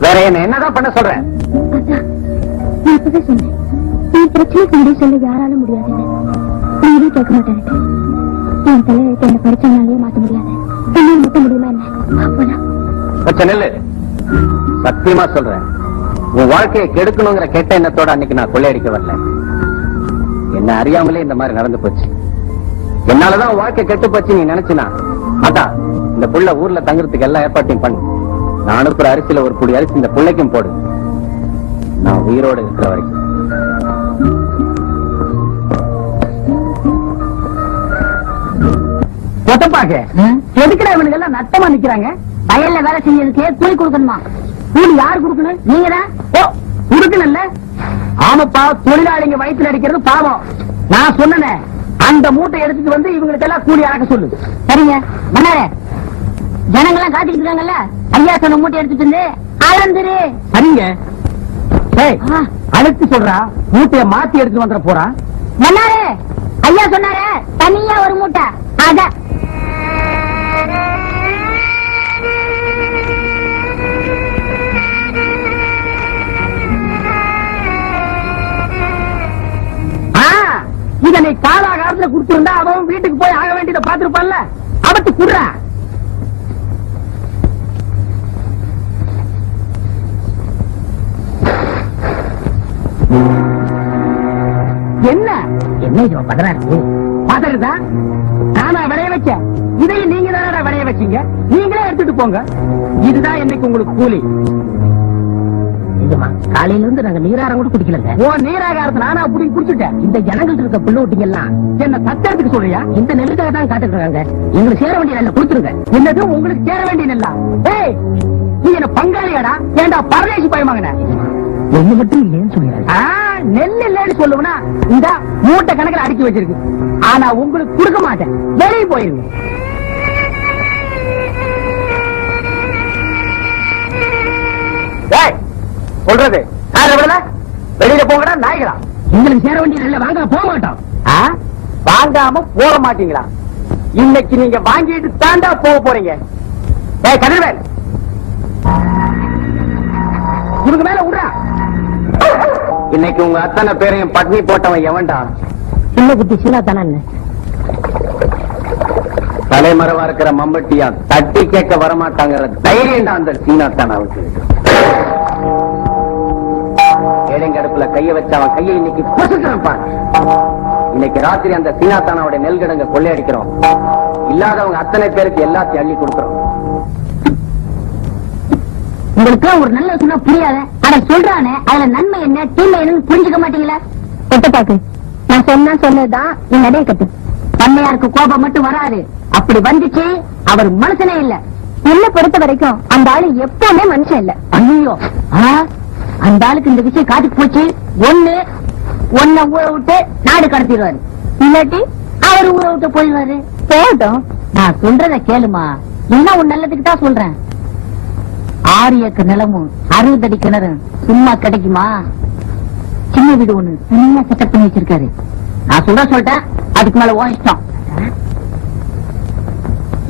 வேற என்னதான் பண்ண சொல்றேன்? நான் இப்பவே சொன்னேன், நீ பிரச்சனைக்கு முடிவு சொல்ல யாராலும் முடியாது. நீவே கேட்க மாட்டேன். என் தலைவருக்கு என்ன படிச்சனாலே மாத்த முடியாது. என்ன மாத்த முடியுமா? என்ன நெல்லு, சத்தியமா சொல்றேன், உன் வாழ்க்கையை கெடுக்கணுங்கிற கெட்ட எண்ணத்தோட அன்னைக்கு நான் கொள்ளையடிக்க வரல. என்ன அறியாமலே இந்த மாதிரி நடந்து போச்சு. என்னாலதான் உன் வாழ்க்கை கெட்டு போச்சு நீ நினைச்சுனா அதான் இந்த புள்ள ஊர்ல தங்குறதுக்கு எல்லா ஏற்பாட்டையும் பண்ணு. நான் அனுப்புற அரிசியில ஒரு புடி அரிசி இந்த புள்ளைக்கும் போடு, நான் உயிரோடு இருக்கிற வரைக்கும். எதுக்குற இவனுக்கு எல்லாம் நட்டமா நிக்கிறாங்க? வயல்ல வேலை செஞ்சதுக்கு கூலி கொடுக்கணுமா? கூலி யாரு கொடுக்கணும்? நீங்க தான் கொடுக்கணும்ல. ஆமாப்பா, தொழிலாளிங்க வயிற்றுல அடிக்கிறது பாவம். நான் சொன்னேன், அந்த மூட்டை எடுத்துட்டு வந்து இவங்களுக்கு எல்லாம் கூலி அடக்க சொல்லு. சரிங்க மன்னாரே, ஜனங்கள்லாம் காத்துக்கிட்டு இருக்காங்கல்ல, ஐயா சொன்ன மூட்டை எடுத்துட்டு வந்து அளந்துரு. சரிங்க. அழைத்து சொல்றா, மூட்டைய மாத்தி எடுத்து வந்துட போறான். மன்னாரே, ஐயா சொன்னாரே தனியா ஒரு மூட்டை. அத இத நீ காலாகாலத்துல குடுத்திருந்தா அவன் வீட்டுக்கு போய் ஆக வேண்டியதை பாத்துருப்பான்ல. அவத்து குடுற என்ன என்ன பதறாரு? பதறுதா? நானா விளைய வச்ச இதையும் நீங்க தானடா விளைய வச்சீங்க. நீங்களே எடுத்துட்டு போங்க. இதுதான் என்னைக்கு உங்களுக்கு கூலி. காலையில இருந்து நாங்க நீராரம் கூட குடிக்கலங்க. ஓ, நீராகாரத்தை நானா அப்படி குடிச்சுட்டேன். இந்த ஜனங்கள் இருக்க பிள்ளை ஊட்டிங்க எல்லாம் என்ன தத்தெடுத்துக்க சொல்றியா? இந்த நெல்லுக்காக தான் காத்துட்டு இருக்காங்க. எங்களுக்கு சேர வேண்டிய நெல்லை கொடுத்துருங்க. என்னது உங்களுக்கு சேர வேண்டிய நெல்லா? ஏய், நீ என்ன பங்காளியாடா? ஏண்டா பரதேசி பயமாங்கண்ண? நெல்லு மட்டும் இல்லைன்னு சொல்லிடுறாங்க. நெல் இல்லைன்னு சொல்லுவனா இந்த மூட்டை கணக்கில் அடுக்கி வச்சிருக்கு. ஆனா உங்களுக்கு கொடுக்க மாட்டேன். வெளியே போயிருங்க. சொல்றது வெளியில போங்கடா நாய்களா. எங்களுக்கு சேர வேண்டிய நெல்லை வாங்க போக மாட்டோம். வாங்காம போக மாட்டீங்களா? இன்னைக்கு நீங்க வாங்கிட்டு தாண்டா போக போறீங்க. கதிர்வேல், இவங்க மேல விடுறா. இன்னைக்கு உங்க அத்தனை பேரையும் பட்னி போட்டவன் எவன்டா? சின்ன குட்டி சீனா தானே. தலைமறைவா இருக்கிற மம்பட்டியா தட்டி கேட்க வரமாட்டாங்கிற தைரியம் தான் அந்த சீனா தானாவுக்கு. ஏழைங்கடுப்புல கைய வச்ச அவன் கையை இன்னைக்கு பொசுக்கிறான். இன்னைக்கு ராத்திரி அந்த சீனா தானாவுடைய நெல் கிடங்க கொள்ளையடிக்கிறோம். இல்லாதவங்க அத்தனை பேருக்கு எல்லாத்தையும் அள்ளி கொடுக்கிறோம். உங்களுக்கு ஒரு நல்ல சொன்னா புரியாத. அட சொல்றானே, அதுல நன்மை என்ன தீமை என்னன்னு புரிஞ்சுக்க மாட்டீங்களா? கொட்ட பாக்கு நான் சொன்னதுதான் நீ நடைய கட்டு. பண்ணையாருக்கு கோபம் மட்டும் வராது, அப்படி வந்துச்சு அவர் மனுஷனே இல்ல. என்ன பொறுத்த வரைக்கும் அந்த ஆளு எப்பவுமே மனுஷன் இல்ல. ஐயோ, அந்த ஆளுக்கு இந்த விஷயம் காட்டுக்கு போச்சு. ஒன்ன ஊரை விட்டு நாடு கடத்திடுவாரு, இல்லாட்டி அவர் ஊரை விட்டு போயிடுவாரு. போதும், நான் சொல்றத கேளுமா, எல்லாம் உன் நல்லதுக்கு தான் சொல்றேன். 6 ஏக்கர் நிலமும் 60 அடி கிணறும் சும்மா கிடைக்குமா? சின்ன வீடு ஒண்ணு தனியா செட்டப் பண்ணி வச்சிருக்காரு. நான் சொல்லிட்டேன், அதுக்கு மேல உன் இஷ்டம்.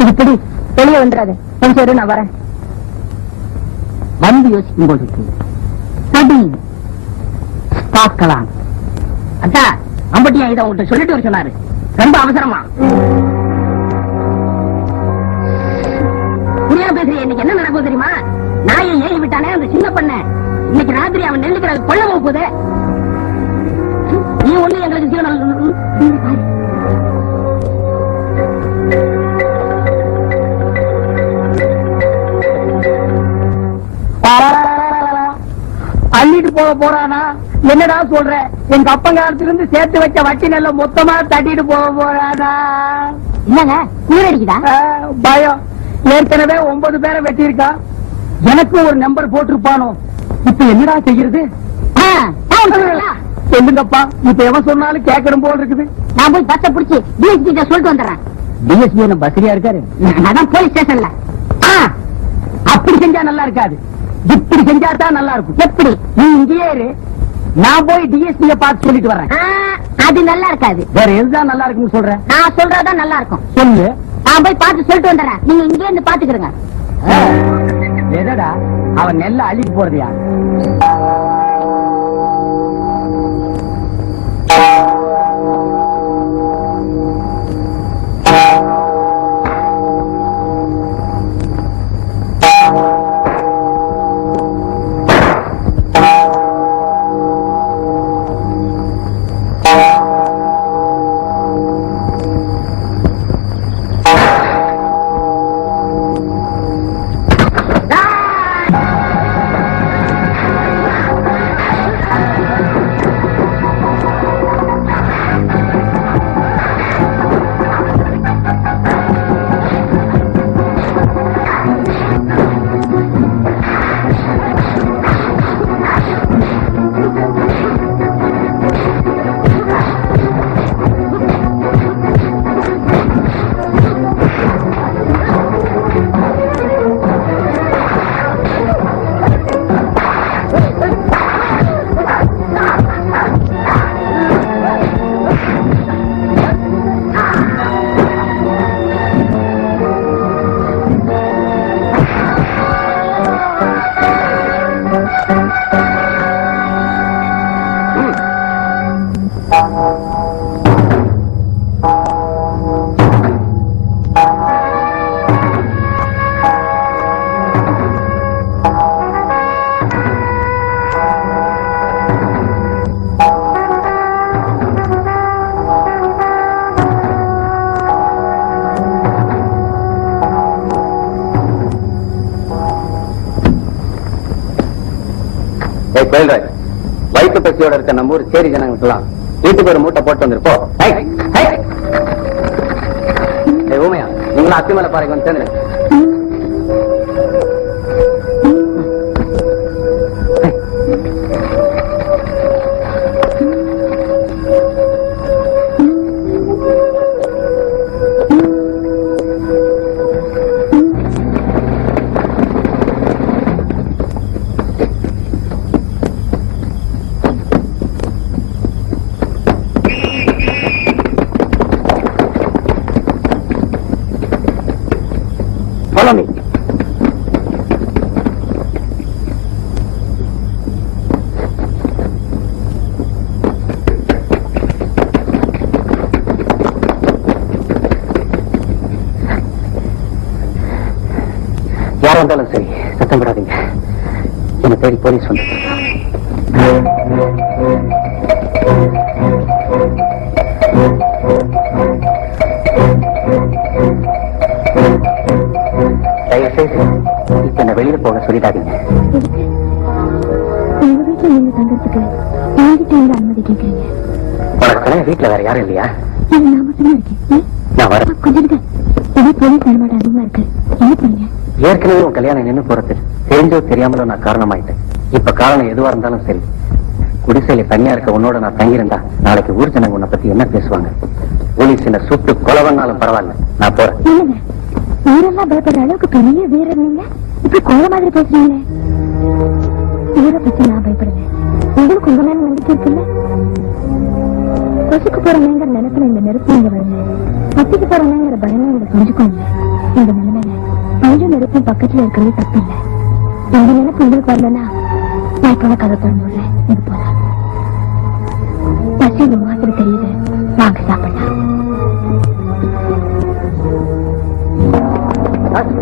இப்படி வெளியே வந்துடாது, கொஞ்சம் இரு, நான் வரேன். வந்து யோசிக்கும் போது சரி பார்க்கலாம். அத்தா அம்பட்டியா இதை உங்கள்கிட்ட சொல்லிட்டு வர சொன்னாரு, ரொம்ப அவசரமா. புரியாம பேசுறீங்க. இன்னைக்கு என்ன நடக்கும் தெரியுமா? நாயை ஏறி விட்டானே அந்த சின்ன பண்ண, இன்னைக்கு ராத்திரி அவன் நெல்லுக்கிற கொள்ள போகுது. நீ ஒண்ணு எங்களுக்கு ஜீவனம் அள்ளிட்டு போக போறானா? என்னடா சொல்ற? எங்க அப்பங்காலத்துல இருந்து சேர்த்து வச்ச வட்டி நல்ல மொத்தமா தட்டிட்டு போக போறானா? என்னங்க குளிர் அடிக்குதா? பயம். ஏற்கனவே 9 பேரை வெட்டியிருக்கா, எனக்கு ஒரு நம்பர் போட்டிருப்பானோ. இப்ப என்னடா செய்யறது? சொல்லுங்கப்பா, இப்ப எவன் சொன்னாலும் கேட்கணும் போல் இருக்குது. நான் போய் பஸ்ஸ புடிச்சு டிஎஸ்பி கிட்ட சொல்லிட்டு வந்துடுறேன். டிஎஸ்பி என்ன பஸ்ரியா இருக்காரு? அதான் போலீஸ் ஸ்டேஷன்ல. அப்படி செஞ்சா நல்லா இருக்காது, இப்படி செஞ்சா தான் நல்லா இருக்கும். எப்படி? நீ இங்கேயே இரு, நான் போய் டிஎஸ்பிய பார்த்து சொல்லிட்டு வரேன். அது நல்லா இருக்காது. வேற எதுதான் நல்லா இருக்குன்னு சொல்றேன்? நான் சொல்றதான் நல்லா இருக்கும். சொல்லு. நான் போய் பார்த்து சொல்லிட்டு வந்துடுறேன், நீங்க இங்கே இருந்து பாத்துக்கிறங்க. எதடா அவன் நெல்ல அள்ளிட்டு போறதையா? வயிற்று பசியோட இருக்க நம்ம ஊர் சேரி ஜனங்களுக்கெல்லாம் வீட்டுக்கு ஒரு மூட்டை போட்டு வந்திருப்போம். ஊமையா, நீங்களும் அத்திமலை பாறைக்கு வந்து சேர்ந்து. Follow me. யாரா இருந்தாலும் சரி, சத்தம் விடாதீங்க. என்ன தேடி போலீஸ் வந்து. இப்ப என்ன வெளியில போக சொல்லிடாதீங்க. உங்க வீட்டுல நீங்க தங்கறதுக்கு என்கிட்ட எங்க அனுமதி கேட்கறீங்க? உனக்கு வீட்டுல வேற யாரும் இல்லையா? இது நான் மட்டும்தான் இருக்கேன். நான் வரேன். கொஞ்சம் இருங்க. இதே போலீஸ் நடமாட்டம் அதிகமா இருக்கு. என்ன பண்ணீங்க? ஏற்கனவே உன் கல்யாணம் நின்னு போறது தெரிஞ்சோ தெரியாமலோ நான் காரணமாயிட்டேன். இப்ப காரணம் எதுவா இருந்தாலும் சரி, குடிசையில தனியா இருக்க உன்னோட நான் தங்கியிருந்தா நாளைக்கு ஊர் ஜனங்க உன்னை பத்தி என்ன பேசுவாங்க? போலீஸ் என்ன சுட்டு கொலவனாலும் பரவாயில்ல, நான் போறேன். இல்லங்க, ஊரெல்லாம் பயப்படுற அளவுக்கு பெரிய வீரர் நீங்க இப்படி கோல மாதிரி பேசுறீங்களே. ஊரை பத்தி நான் பயப்படுறேன். உங்களுக்கு உங்க மேல நம்பிக்கை இருக்குல்ல? கொசுக்கு போறவங்கிற நினைப்புல இந்த நெருப்பு நீங்க வருங்க. பத்திக்கு போறவங்கிற பயனை நீங்க புரிஞ்சுக்கோங்க. இந்த நிலைமையில பஞ்சு நெருப்பும் பக்கத்துல இருக்கிறது தப்பு இல்லை. இந்த நினைப்பு உங்களுக்கு வரலன்னா நான் இப்ப கதை திறந்து இது போலாம். பசி இந்த முகத்துல தெரியுது, வாங்க சாப்பிடலாம்.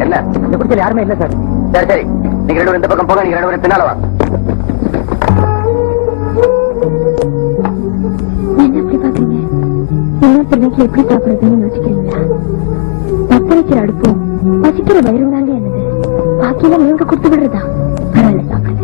என்ன இந்த குடிச்சல் யாருமே இல்ல சார். சரி சரி, நீங்க ரெண்டு இந்த பக்கம் போக, நீங்க ரெண்டு பேரும் பின்னால வா. என்ன எப்படி பாக்குறீங்க? இன்னொருத்தர் வீட்டுல எப்படி சாப்பிடுறதுன்னு யோசிக்கிறீங்களா? பத்த வைக்கிற அடுப்பும் பசிக்கிற வயிறு தாங்க என்னது. பாக்கியில நீங்க கொடுத்து விடுறதா? பரவாயில்ல, சாப்பிடுங்க.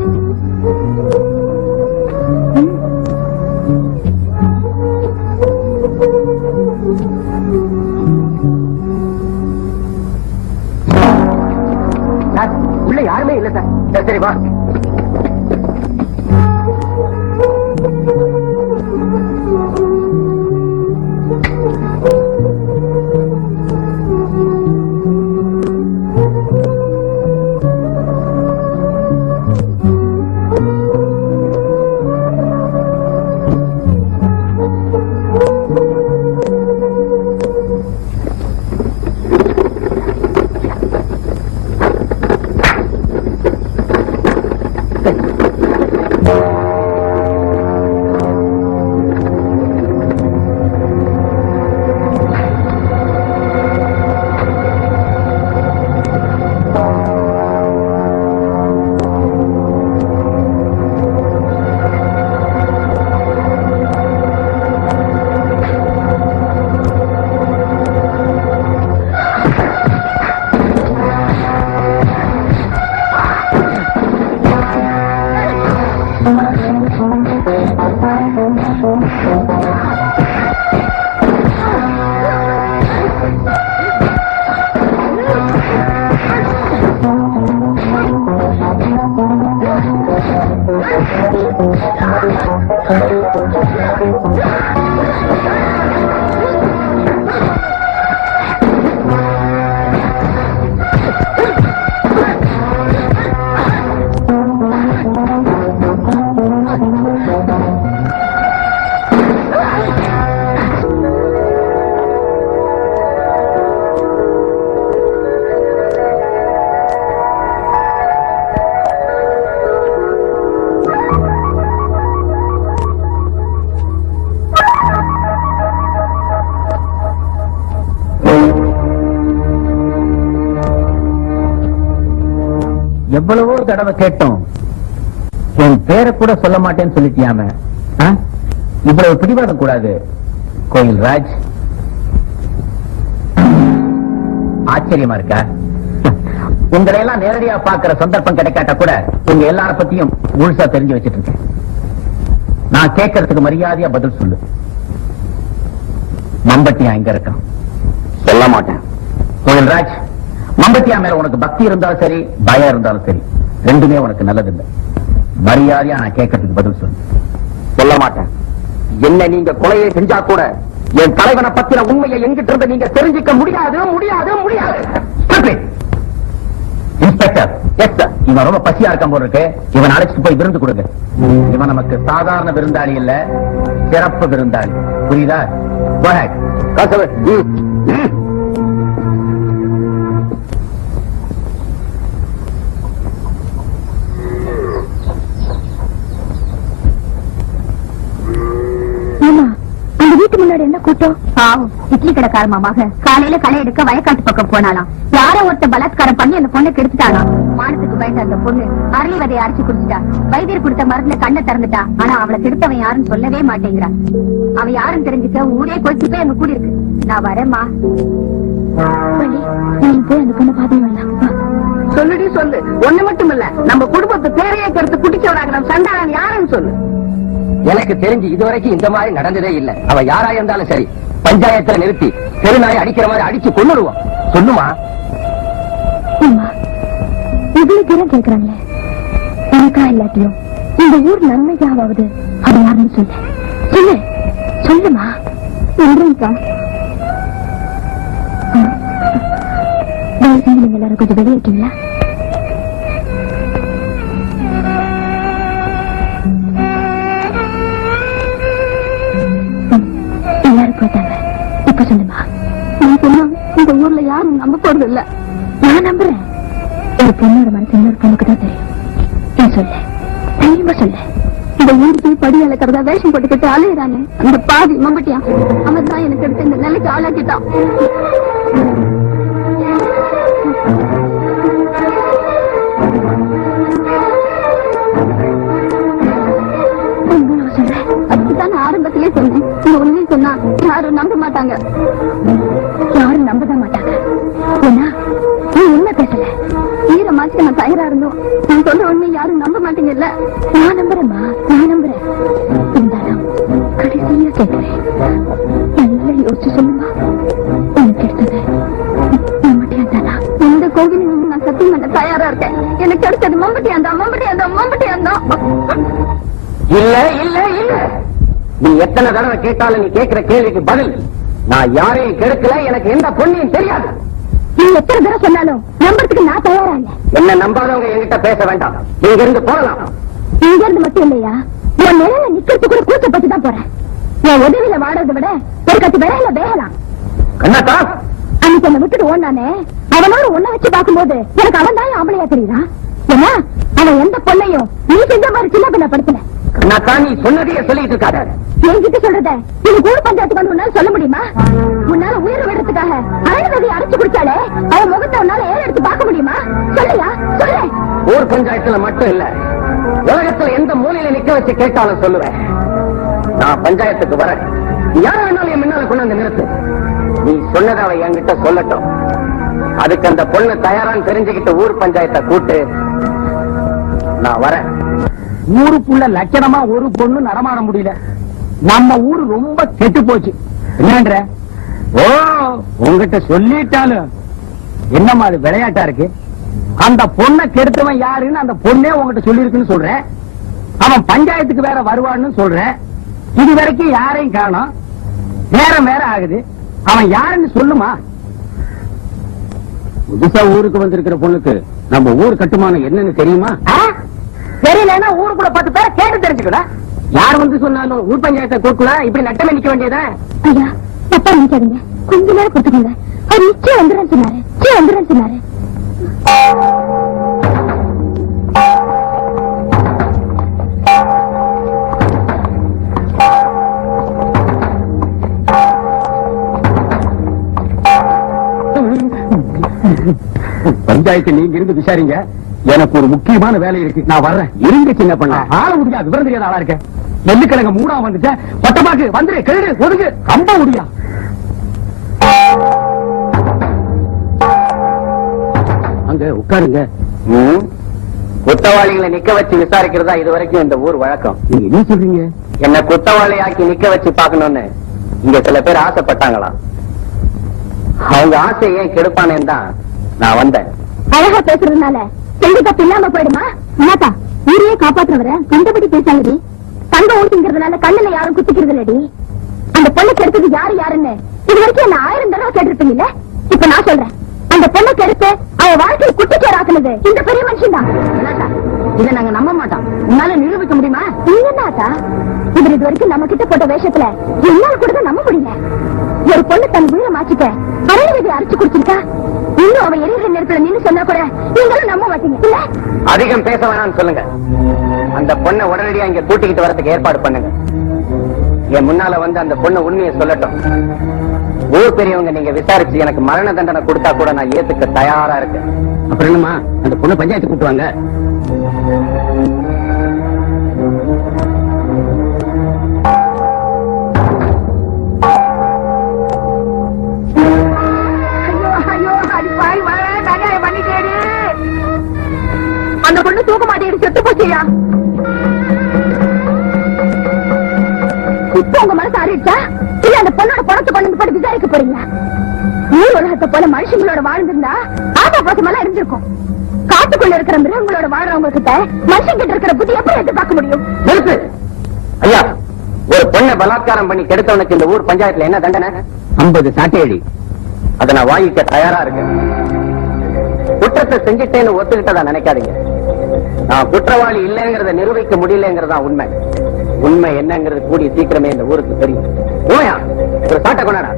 உள்ள யாருமே இல்ல சார். சரி சரி வா. எவ்வளவோ தடவை கேட்டோம், என் பேரை கூட சொல்ல மாட்டேன்னு சொல்லிட்டியாம. இவ்வளவு பிடிவாதம் கூடாது கோயில் ராஜ். ஆச்சரியமா இருக்கா? உங்களை எல்லாம் நேரடியா பாக்குற சந்தர்ப்பம் கிடைக்காட்ட கூட உங்க எல்லார பத்தியும் முழுசா தெரிஞ்சு வச்சிட்டு இருக்கேன். நான் கேட்கறதுக்கு மரியாதையா பதில் சொல்லு. மம்பட்டியா எங்க இருக்கான்? சொல்ல மாட்டேன். கோயில் ராஜ், மம்பட்டியா மேல உனக்கு பக்தி இருந்தாலும் சரி, பயம் இருந்தாலும் சரி, ரெண்டுமே உனக்கு நல்லது இல்லை. மரியாதையா நான் கேட்கறதுக்கு பதில் சொல்லு. சொல்ல மாட்டேன். என்ன நீங்க கொலையை செஞ்சா கூட என் தலைவனை பத்தின உண்மையை எங்கிட்ட இருந்து நீங்க தெரிஞ்சுக்க முடியாது முடியாது முடியாது. Inspector, yes sir. இவன் ரொம்ப பசியா இருக்கான் போல இருக்கு. இவன் அழைச்சிட்டு போய் விருந்து கொடுங்க. இவன் நமக்கு சாதாரண விருந்தாளி இல்ல, சிறப்பு விருந்தாளி. புரியுதா? Go ahead. அந்த வீட்டு முன்னாடி என்ன கூட்டம்? பாவம், இட்லி கடைக்கார மாமாக காலையில களை எடுக்க வயக்காட்டு பக்கம் போனாலாம். யாரோ ஒருத்த பலாத்காரம் பண்ணி அந்த பொண்ணை கெடுத்துட்டானா. மானத்துக்கு பயந்த அந்த பொண்ணு அரளி விதையை அரைச்சு குடிச்சிட்டா. வைத்தியர் கொடுத்த மருந்துல கண்ணை திறந்துட்டா. ஆனா அவளை கெடுத்தவன் யாருன்னு சொல்லவே மாட்டேங்கிறான். அவன் யாருன்னு தெரிஞ்சுக்க ஊரே கொச்சு போய் அங்க கூடி இருக்கு. நான் வரேம்மா. போய் அந்த பொண்ணை பாத்து வரலாம். சொல்லுடி சொல்லு. ஒண்ணு மட்டும் இல்ல, நம்ம குடும்பத்து பேரையே கருத்து குட்டிச்சவராக நம்ம சண்டாளன் யாருன்னு சொல்லு. எனக்கு தெரிஞ்சு இதுவரைக்கும் இந்த மாதிரி நடந்ததே இல்ல. அவ யாரா இருந்தாலும் சரி, பஞ்சாயத்துல நிறுத்தி தெருநாய் அடிக்கிற மாதிரி அடிச்சு கொன்னுடுவான். சொல்லுமா? இவ்வளவு தூரம் கேக்குறாங்களே, எனக்கா இல்லாட்டியும் இந்த ஊர் நன்மைக்காவது அது யாருன்னு சொல்லு சொல்லுமா. நன்றிங்கக்கா. நீங்க எல்லாரும் கொஞ்சம் வெளியே இருக்கீங்களா? எல்லாரும் போயிட்டாங்க. இப்ப சொல்லுமா. நீ சொன்னா இந்த ஊர்ல யாரும் நம்ப போறது இல்ல. நான் நம்புறேன். ஒரு பொண்ணோட மனசு இன்னொரு பொண்ணுக்கு தான் தெரியும். நீ சொல்லு, தைரியமா சொல்லு. இந்த ஊருக்கு போய் படி அளக்கிறதா வேஷம் போட்டுக்கிட்டு அலையிறாங்க அந்த பாதி மம்பட்டியா. அவன் தான் எனக்கு எடுத்து இந்த நிலைக்கு ஆளாக்கிட்டான். அதுதான் ஆரம்பத்திலே சொன்னேன். இந்த உண்மையை சொன்னா யாரும் நம்ப மாட்டாங்க. யாரும் நம்பதான் மாட்டாங்க. ஏன்னா நீ உண்மை பேசல. ஈர மாச்சு நான் தயாரா இருந்தோம். நான் சொல்ற உண்மை யாரும் நம்ப மாட்டீங்கல்ல. நான் நம்புறேம்மா, நான் நம்புறேன். இருந்தாலும் கடைசியா கேட்கிறேன், நல்லா யோசிச்சு சொல்லுமா. உனக்கு எடுத்தது மம்பட்டியாந்தானா? எந்த கோவில் நான் சத்தியம் பண்ண தயாரா இருக்கேன். எனக்கு எடுத்தது மம்பட்டியாந்தா மம்பட்டியாந்தா மம்பட்டியாந்தா. இல்ல இல்ல இல்ல, நீ எத்தனை தடவை கேட்டாலும் நீ கேட்கிற கேள்விக்கு பதில், நான் யாரையும் கெடுக்கல, எனக்கு எந்த பொண்ணையும் தெரியாது. நீ எத்தனை தடவை சொன்னாலும் நம்புறதுக்கு நான் தயாரா இல்ல. என்ன நம்பாதவங்க என்கிட்ட பேச வேண்டாம். நீங்க இருந்து போகலாம். இங்க இருந்து மட்டும் இல்லையா, உன் நிலையில நிக்கிறது கூட கூச்சப்பட்டு தான் போறேன். என் உதவியில வாடுறதை விட ஒரு கத்து விரையில வேகலாம். கண்ணாத்தா, அன்னைக்கு என்ன விட்டுட்டு ஓடானே, அவனோட ஒன்ன வச்சு பார்க்கும்போது எனக்கு அவன் தான் ஆம்பளையா தெரியுதா? ஏன்னா அவன் எந்த பொண்ணையும் நீ செஞ்ச மாதிரி சின்ன பிள்ளை படுத்தல. கண்ணாத்தா, நீ சொன்னதையே சொல்லிட்டு இருக்காத. என்கிட்ட சொல்றத இது ஊர் பஞ்சாயத்துக்கு வந்து உன்னால சொல்ல முடியுமா? உன்னால உயிர் விடுறதுக்காக அழகதை அரைச்சு குடிச்சாலே அவன் முகத்தை உன்னால ஏற எடுத்து பார்க்க முடியுமா? சொல்லையா சொல்ல. ஊர் பஞ்சாயத்துல மட்டும் இல்ல, உலகத்துல எந்த மூலையில நிக்க வச்சு கேட்டாலும் சொல்லுவேன். நான் பஞ்சாயத்துக்கு வரேன். யார வேணாலும் என் முன்னால கொண்டு வந்து நிறுத்து. நீ சொன்னதை அவ என்கிட்ட சொல்லட்டும். அதுக்கு அந்த பொண்ணு தயாரான்னு தெரிஞ்சுக்கிட்டு ஊர் பஞ்சாயத்தை கூட்டு நான் வரேன். ஊருக்குள்ள லட்சணமா ஒரு பொண்ணு நடமாட முடியல. நம்ம ஊரு ரொம்ப கெட்டு போச்சு. என்னன்ற? ஓ, உங்ககிட்ட சொல்லிட்டாலும் என்னமா அது விளையாட்டா இருக்கு? அந்த பொண்ணை கெடுத்தவன் யாருன்னு அந்த பொண்ணே உங்ககிட்ட சொல்லி இருக்குன்னு சொல்றேன். அவன் பஞ்சாயத்துக்கு வேற வருவான்னு சொல்றேன். இது வரைக்கும் யாரையும் காணோம். நேரம் வேற ஆகுது. அவன் யாருன்னு சொல்லுமா. புதுசா ஊருக்கு வந்திருக்கிற பொண்ணுக்கு நம்ம ஊர் கட்டுமானம் என்னன்னு தெரியுமா? தெரியலன்னா ஊருக்குள்ள 10 பேரை கேட்டு தெரிஞ்சுக்கடா. யார் வந்து சொன்னாலும் ஊர் பஞ்சாயத்தை கூட்டலாம். இப்படி நட்டமே நிக்க வேண்டியதா? ஐயா தப்பா நினைக்காதீங்க, கொஞ்ச நேரம் கொடுத்துக்கோங்க. அவர் நிச்சயம் வந்துடுறேன்னு சொன்னாரு. பஞ்சாயத்து நீங்க இருந்து விசாரிங்க. எனக்கு ஒரு முக்கியமான வேலை இருக்கு. நான் வர்றேன். இருங்க சின்ன பண்ண. ஆள முடியா, விவரம் தெரியாத ஆளா இருக்க. நெல்லுக்கிழங்க மூடா வந்துட்ட. பட்டமாக்கு வந்துரு, கெடு ஒதுங்கு, கம்ப முடியா. அங்க உட்காருங்க. குற்றவாளிகளை நிக்க வச்சு விசாரிக்கிறதா இது வரைக்கும் இந்த ஊர் வழக்கம். நீங்க என்ன சொல்றீங்க? என்ன குற்றவாளியாக்கி நிக்க வச்சு பாக்கணும்னு இங்க சில பேர் ஆசைப்பட்டாங்களாம். அவங்க ஆசையை ஏன் கெடுப்பானேன்னு தான் நான் வந்தேன். அழகா பேசுறதுனால செஞ்சு தப்பு இல்லாம போயிடுமா? என்னக்கா ஊரையே காப்பாற்றுறவர கண்டபடி பேசாங்கடி. தங்க ஊட்டிங்கிறதுனால கண்ணுல யாரும் குத்திக்கிறது இல்லடி. அந்த பொண்ணு கெடுத்தது யாருன்னு இது வரைக்கும் என்ன 1000 தடவை கேட்டிருப்பீங்கல்ல. இப்ப நான் சொல்றேன், அந்த பொண்ணு கெடுத்து அவ வாழ்க்கையை குட்டிச்சேராக்குனது இந்த பெரிய மனுஷன் தான். இதை நாங்க நம்ப மாட்டோம். உன்னால நிரூபிக்க முடியுமா? என்னக்கா இவர் இது வரைக்கும் நம்ம கிட்ட போட்ட வேஷத்துல என்னால கூட நம்ப முடியல. ஒரு பொண்ணு தன் உயிரை மாற்றிக்க பரவாயில்லை அரைச்சு குடிச்சிருக்கா. இன்னும் அவன் எரிகிற நேரத்துல நின்னு சொன்னா கூட நீங்களும் நம்ப மாட்டீங்க இல்ல? அதிகம் பேச வேணாம்னு சொல்லுங்க. அந்த பொண்ணை உடனடியா இங்க கூட்டிக்கிட்டு வரதுக்கு ஏற்பாடு பண்ணுங்க. என் முன்னால வந்து அந்த பொண்ணு உண்மையை சொல்லட்டும். ஊர் பெரியவங்க நீங்க விசாரிச்சு எனக்கு மரண தண்டனை கொடுத்தா கூட நான் ஏத்துக்க தயாரா இருக்கேன். அப்புறம் என்னமா, அந்த பொண்ணை பஞ்சாயத்து கூட்டுவாங்க. அந்த பொண்ணு தூக்க மாட்டேன் செத்து போச்சியா? இப்ப உங்க மனசு அறிவிச்சா இல்ல அந்த பொண்ணோட பணத்தை கொண்டு வந்து போட்டு விசாரிக்க போறீங்க? ஊர் உலகத்தை போல மனுஷங்களோட வாழ்ந்திருந்தா ஆதா பாசமெல்லாம் இருந்திருக்கும். காட்டுக்குள்ள இருக்கிற மிருகங்களோட வாழ்றவங்க கிட்ட மனுஷன் கிட்ட இருக்கிற புத்தி எப்படி எதிர்பார்க்க முடியும்? நிறுத்து. ஐயா, ஒரு பொண்ணை பலாத்காரம் பண்ணி கெடுத்தவனுக்கு இந்த ஊர் பஞ்சாயத்துல என்ன தண்டனை? 50 சாட்டையடி. அதை நான் வாங்கிக்க தயாரா இருக்கேன். குற்றத்தை செஞ்சிட்டேன்னு ஒத்துக்கிட்டதா நினைக்காதீங்க. நான் குற்றவாளி இல்லைங்கிறத நிரூபிக்க முடியலங்கிறதா உண்மை. உண்மை என்னங்கிறது கூடிய சீக்கிரமே இந்த ஊருக்கு தெரியும். ஓயா, ஒரு சாட்டை கொண்டாடா.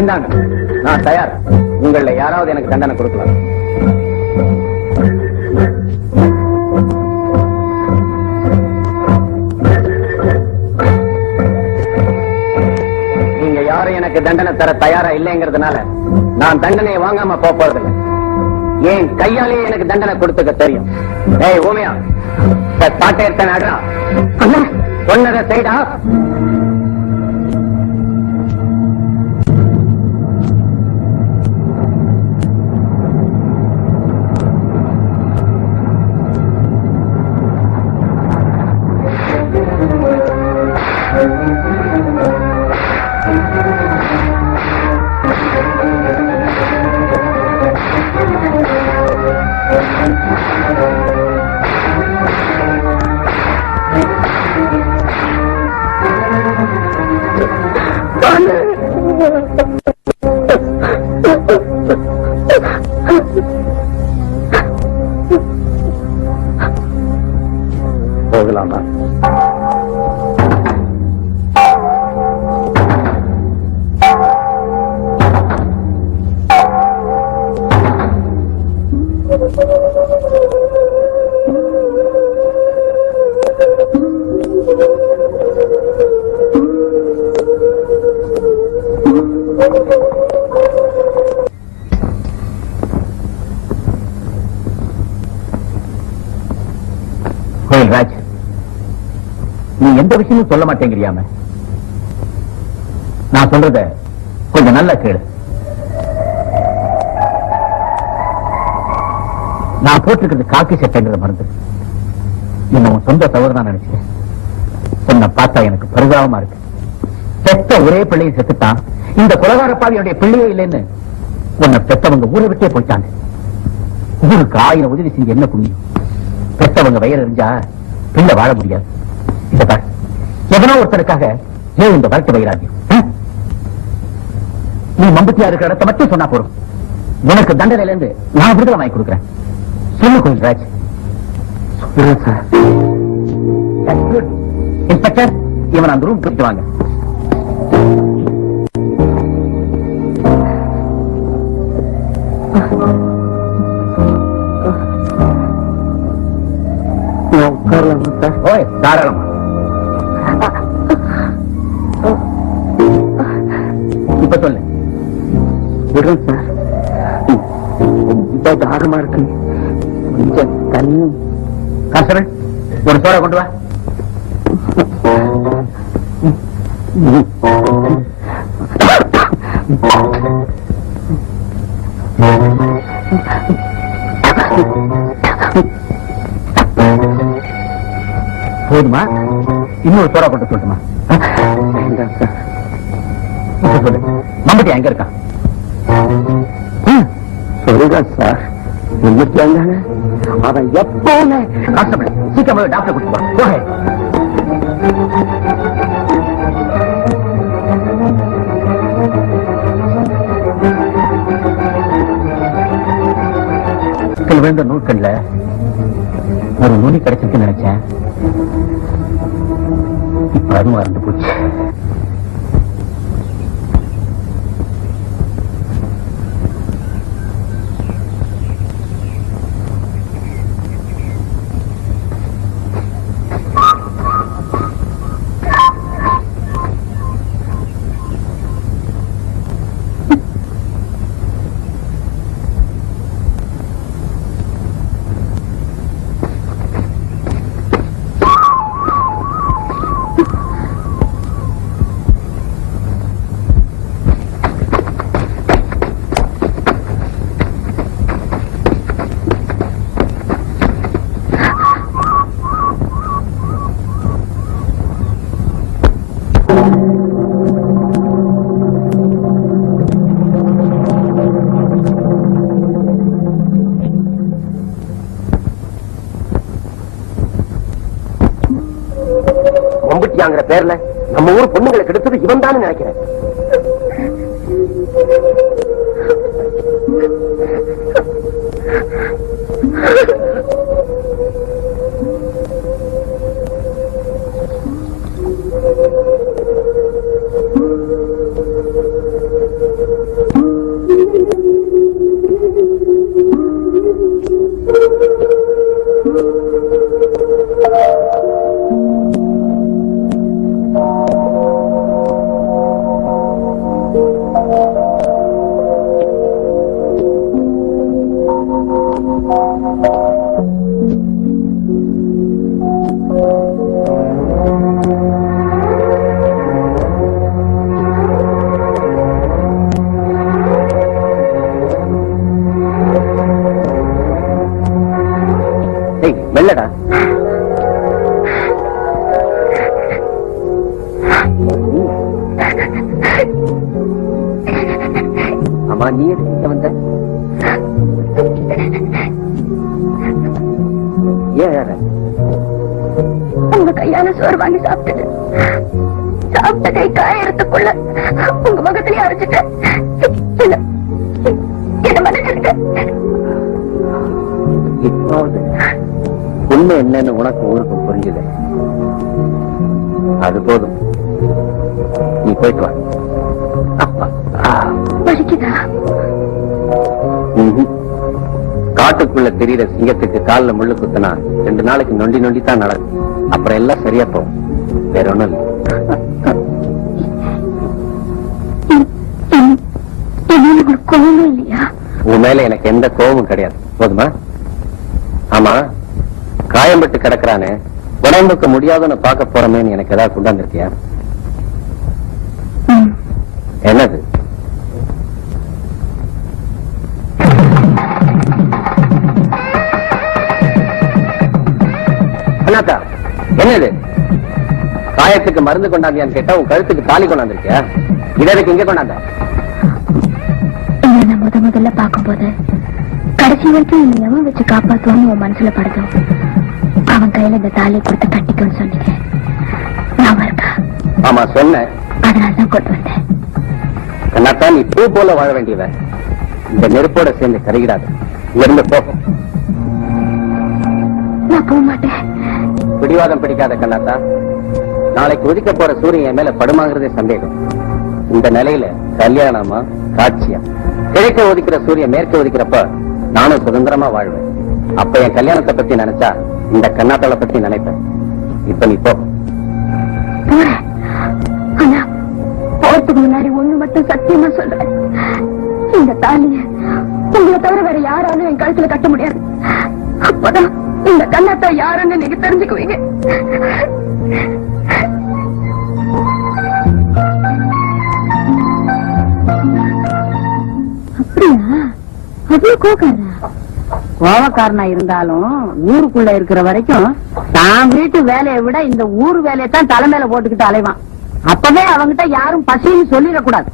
இந்தாங்க, நான் தயார். உங்கள யாராவது எனக்கு தண்டனை கொடுக்கலாம். நீங்க யாரும் எனக்கு தண்டனை தர தயாரா இல்லைங்கிறதுனால நான் தண்டனையை வாங்காம போறதில்லை. ஏன் கையாலேயே எனக்கு தண்டனை கொடுத்துக்க தெரியும். ஏய் ஓமியா, சாட்டை எடுத்தேன் அடா. சொன்னதை செய்டா. போகலாமா? ராஜ், நீ எந்த விஷயமும் சொல்ல மாட்டேங்கிறியாம? நான் சொல்றத கொஞ்சம் நல்லா கேளு. நான் போட்டிருக்கிறது காக்கி சட்டைங்கிற மருந்து. இன்னும் சொந்த தவறு தான் நினைச்சேன். சொன்ன பார்த்தா எனக்கு பரிதாபமா இருக்கு. பெத்த ஒரே பிள்ளையை செத்துட்டான். இந்த கொலகார பாவியுடைய பிள்ளையே இல்லைன்னு உன்னை பெத்தவங்க ஊரை விட்டே போயிட்டாங்க. ஊருக்கு 1000 உதவி செஞ்சு என்ன புண்ணியம்? பெத்தவங்க வயிறு எரிஞ்சா பிள்ளை வாழ முடியாது. எவனோ ஒருத்தருக்காக ஏன் இந்த வளர்த்து வைராக்கியம்? நீ மம்பத்தியா இருக்கிற இடத்தை மட்டும் சொன்னா போறோம். உனக்கு தண்டனையில இருந்து நான் விடுதலை வாங்கி கொடுக்கிறேன். சொல்லு கோயில் ராஜ். இன்ஸ்பெக்டர், இவன் அந்த ரூம் கூப்பிட்டு வாங்க. ஓய், தாராளமா. இப்ப சொல்லு. விடுறேன் சார். ரொம்ப தாரமா இருக்கு. கொஞ்சம் தண்ணி. காசரன், ஒரு சோடா கொண்டு வா. போதுமா? இன்னொரு சோடா போட்டு சொல்லட்டுமா? சொல்லு, மம்பட்டி எங்க இருக்கா? சொல்லுங்க சார். அவன் எப்பவுமே சீக்கிரம் டாக்டர் கொடுத்துருவான். போக விழுந்த நூற்கண்ல ஒரு நுனி கிடைச்சிருக்கு நினைச்சேன். இப்ப அதுவும் மறந்து போச்சு. கல்யாணங்கிற பேர்ல நம்ம ஊர் பொண்ணுங்களை கெடுத்தது இவன் தான் நினைக்கிறேன். மெல்லடா. அம்மா நீ எதுக்கு வந்த? ஏன் உங்க கையால சோறு வாங்கி சாப்பிட்டு சாப்பிட்ட கை காயறதுக்குள்ள உங்க முகத்திலேயே அரைச்சிட்டேன். என்ன மன்னிச்சிருக்க. இப்போது உண்மை என்னன்னு உனக்கு ஊருக்கு புரிஞ்சுது. அது போதும், நீ போயிட்டு வா. வலிக்குதா? காட்டுக்குள்ள தெரியுற சிங்கத்துக்கு காலில் முள்ளு குத்துனா 2 நாளைக்கு நொண்டி நொண்டி தான் நடக்கும். அப்புறம் எல்லாம் சரியா போகும். வேற ஒண்ணும் இல்லை. கோவமே இல்லையா? உன் மேல எனக்கு எந்த கோபமும் கிடையாது. போதுமா? ஆமா, காயம்பட்டு கிடக்குறானே, உடம்புக்கு முடியாதுன்னு பார்க்க போறமேன்னு எனக்கு ஏதாவது கொண்டாந்துருக்கியா? என்னது? அண்ணாத்தா, என்னது? காயத்துக்கு மருந்து கொண்டாந்தியான்னு கேட்டா உன் கழுத்துக்கு தாலி கொண்டாந்துருக்கியா? இதற்கு இங்க கொண்டாந்த? முதல்ல பார்க்கும்போது கடைசி வரைக்கும் என்ன எவன் வச்சு காப்பாத்துவான்னு உன் மனசுல படுதும். அவன் கையில இந்த தாலியை கொடுத்து கட்டிக்கணும்னு சொன்னீங்க. ஞாபகம் இருக்கா? ஆமா சொன்னேன். அதனாலதான் கொண்டு வந்தேன். அண்ணாத்தா, நீ பூ போல வாழ வேண்டியவன். இந்த நெருப்போட சேர்ந்து கருகிடாது. இருந்து போகும். நான் போக மாட்டேன். பிடிவாதம் பிடிக்காத கண்ணாத்தா. நாளைக்கு உதிக்க போற சூரியன் என் மேல படுமாங்கிறதே சந்தேகம். இந்த நிலையில கல்யாணமா காட்சியா? கிழக்க ஒதுக்கிற சூரியன் மேற்க ஒதுக்கிறப்ப நானும் சுதந்திரமா வாழ்வேன். அப்ப என் கல்யாணத்தை பத்தி நினைச்சா இந்த கண்ணாத்தாளை பத்தி நினைப்பேன். இப்ப நீ போ. ஆனா போறதுக்கு முன்னாடி ஒண்ணு மட்டும் சத்தியமா சொல்றேன். இந்த தாலிய உங்களை தவிர வேற யாராலும் என் கழுத்துல கட்ட முடியாது. அப்பதான் இந்த கண்ணாத்தா யாருன்னு நீங்க தெரிஞ்சுக்குவீங்க. அப்படியா? அவ்வளவு கோவக்காரனா இருந்தாலும் ஊருக்குள்ள இருக்கிற வரைக்கும் தான் வீட்டு வேலையை விட இந்த ஊர் வேலையை தான் தலைமையில போட்டுக்கிட்டு அலைவான். அப்பவே அவங்கிட்ட யாரும் பசின்னு சொல்லிடக்கூடாது.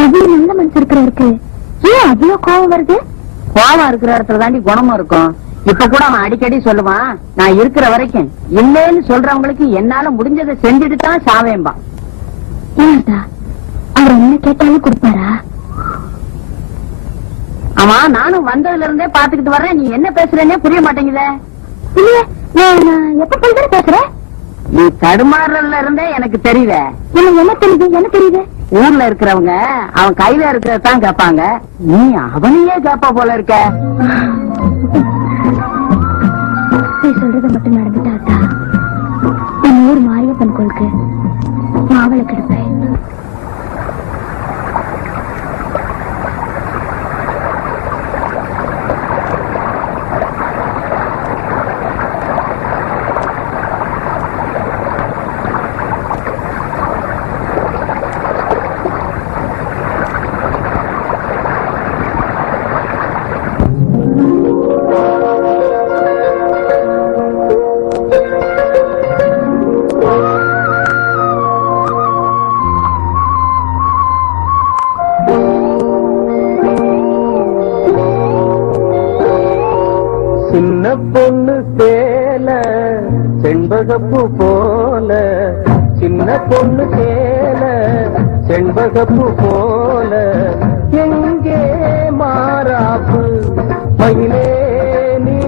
அவ்வளவு நல்ல மனசு இருக்கிறவருக்கு ஏன் அவ்வளவு கோவம் வருது? கோவம் இருக்கிற இடத்துல தாண்டி குணமும் இருக்கும். இப்ப கூட அவன் அடிக்கடி சொல்லுவான், நான் இருக்கிற வரைக்கும் இல்லைன்னு சொல்றவங்களுக்கு என்னால முடிஞ்சதை செஞ்சுட்டு தான் சாவேன்பா. அவர் என்ன கேட்டாலும் கொடுப்பாரா? ஆமா, நானும் வந்ததுல இருந்தே பாத்துக்கிட்டு வர்றேன். நீ என்ன பேசுறேன்னே புரிய மாட்டேங்குதே. எப்ப சொல்ற பேசுற? நீ தடுமாறல இருந்தே எனக்கு தெரியுத. என்ன தெரியுது? என்ன தெரியுது? ஊர்ல இருக்கிறவங்க அவன் கையில இருக்கிறதான் கேட்பாங்க. நீ அவனையே கேப்பா போல இருக்க. நீ சொல்றத மட்டும் நடந்துட்டாத்தா என் ஊர் மாரியப்பன் கோளுக்கு மாவளை கிடப்பேன். சின்ன பொண்ணு சேல செண்பகப்பூ போல பொண்ணு சேல செண்பகப்பு போல எங்கே மாறாப்பு மயிலே நீ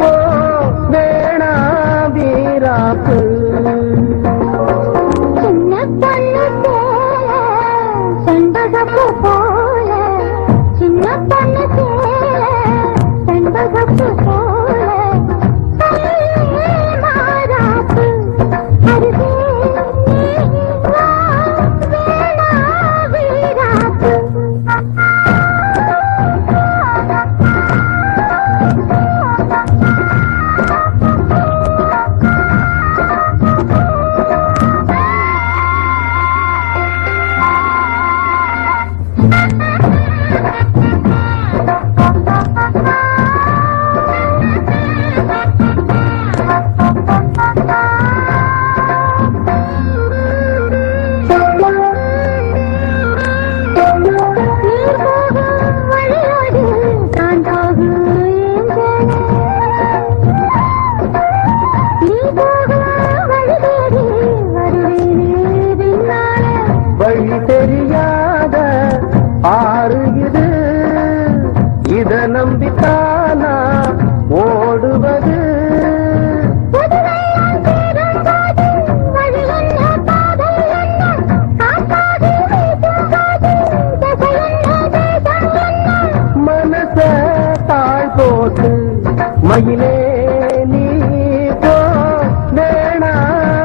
போ வேணா வீராப்பு சின்ன பொண்ணு சேல செண்பகப்பு போல சின்ன பொண்ணு சேல செண்பகப்பு போல மாறாப்பு அருகே நீ வா வேணா வீராப்பு வழி தெரியாத ஆறு இது இத நம்பித்தானா ஓடுவது மனச தாழ் போட்டு மயிலே நீ போ வேணா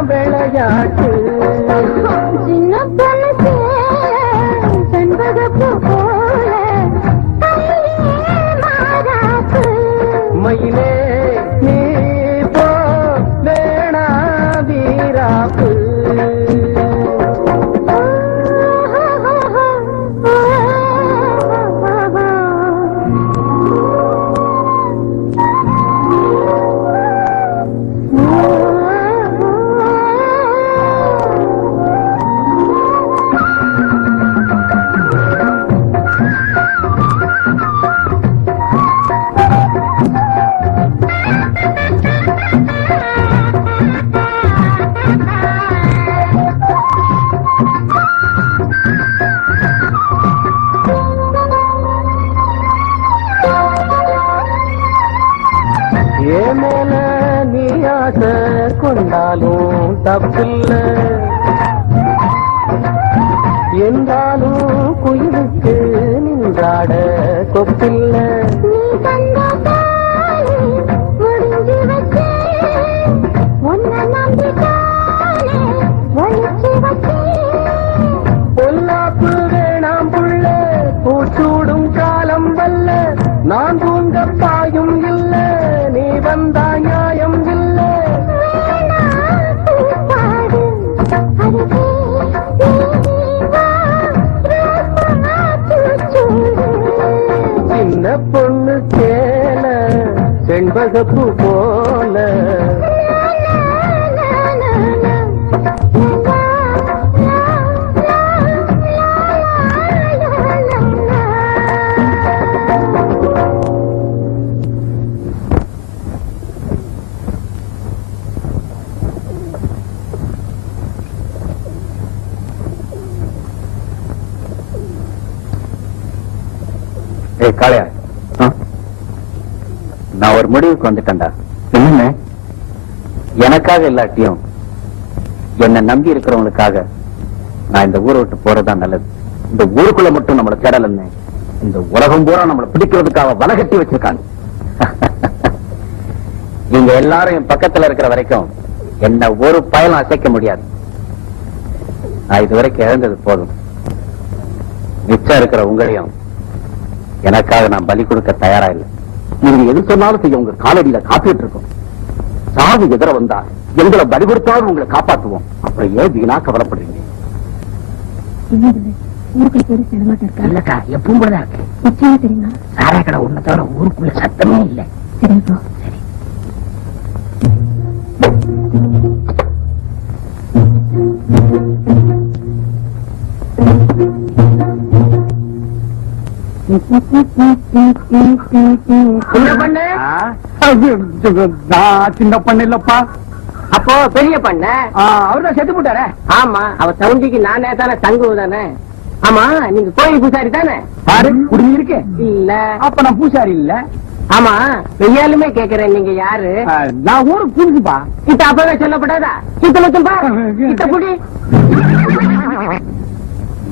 விளையாட்டு சின்ன பொண்ணு சேல செண்பகப்பு போல மாறாப்பு மயிலே நீ போ வேணா வீராப்பு ஏமேல நீ ஆசை கொண்டாலும் தப்பில்ல என்றாலும் குயிலுக்கு நின்றாட கொப்பில்ல நீ தந்த தாலி முடிஞ்சு வச்சே உன்னை நம்பித்தானே ஒழிச்சு வச்சே பொல்லாப்பு வேணாம் புள்ள பூச்சூடும் காலம் வல்ல நான் தூங்க பாயும் இல்ல நீ வந்தா நியாயம் இல்ல சின்ன பொண்ணு சேல செண்பகப்பு போல ஏய் காளையா, நான் ஒரு முடிவுக்கு வந்துட்டேன்டா. என்ன? எனக்காக இல்லாட்டியும் என்ன நம்பி இருக்கிறவங்களுக்காக நான் இந்த ஊரை விட்டு போறதா நல்லது. இந்த ஊருக்குள்ள மட்டும் நம்மள தேடலன்னு இந்த உலகம் பூரா நம்மளை பிடிக்கிறதுக்காக வலை கட்டி வச்சிருக்காங்க. நீங்க எல்லாரும் என் பக்கத்துல இருக்கிற வரைக்கும் என்ன ஒரு பயலும் அசைக்க முடியாது. நான் இதுவரைக்கும் இழந்தது போதும். மிச்சம் இருக்கிற உங்களையும் எனக்காக நான் பலி கொடுக்க தயாரா இல்லை. நீங்க எது சொன்னாலும் செய்ய உங்க காலடியில காத்துட்டு இருக்கோம். சாவு எதிர வந்தா எங்களை பலி கொடுத்தாலும் உங்களை காப்பாற்றுவோம். அப்புறம் ஏன் வீணா கவலைப்படுறீங்க? ஊருக்குள்ள போய் செலவாட்டம் இருக்கா? இல்லக்கா, எப்பவும் கூட இருக்கு. நிச்சயமா தெரியுமா? சாராய கடை ஒண்ணு தவிர ஊருக்குள்ள சத்தமே இல்லை. சரி போ. சரி. சின்ன பண்ணு இல்லப்பா, அப்போ பெரிய பண்ண அவர்தான் செத்து போட்டாரே. ஆமா, அவ சவுண்டிக்கு நானே தானே தங்குவதானே. ஆமா, நீங்க கோயில் பூசாரி தானே? பாரு குடுமி இருக்கு. இல்ல. அப்ப நான் பூசாரி இல்ல. ஆமா, வெய்யாலுமே கேக்குறேன், நீங்க யாரு? நான் ஊருக்கு புரிஞ்சுப்பா. கிட்ட அப்பவே சொல்லப்படாதா? கிட்ட மட்டும் பா, கிட்ட புடி.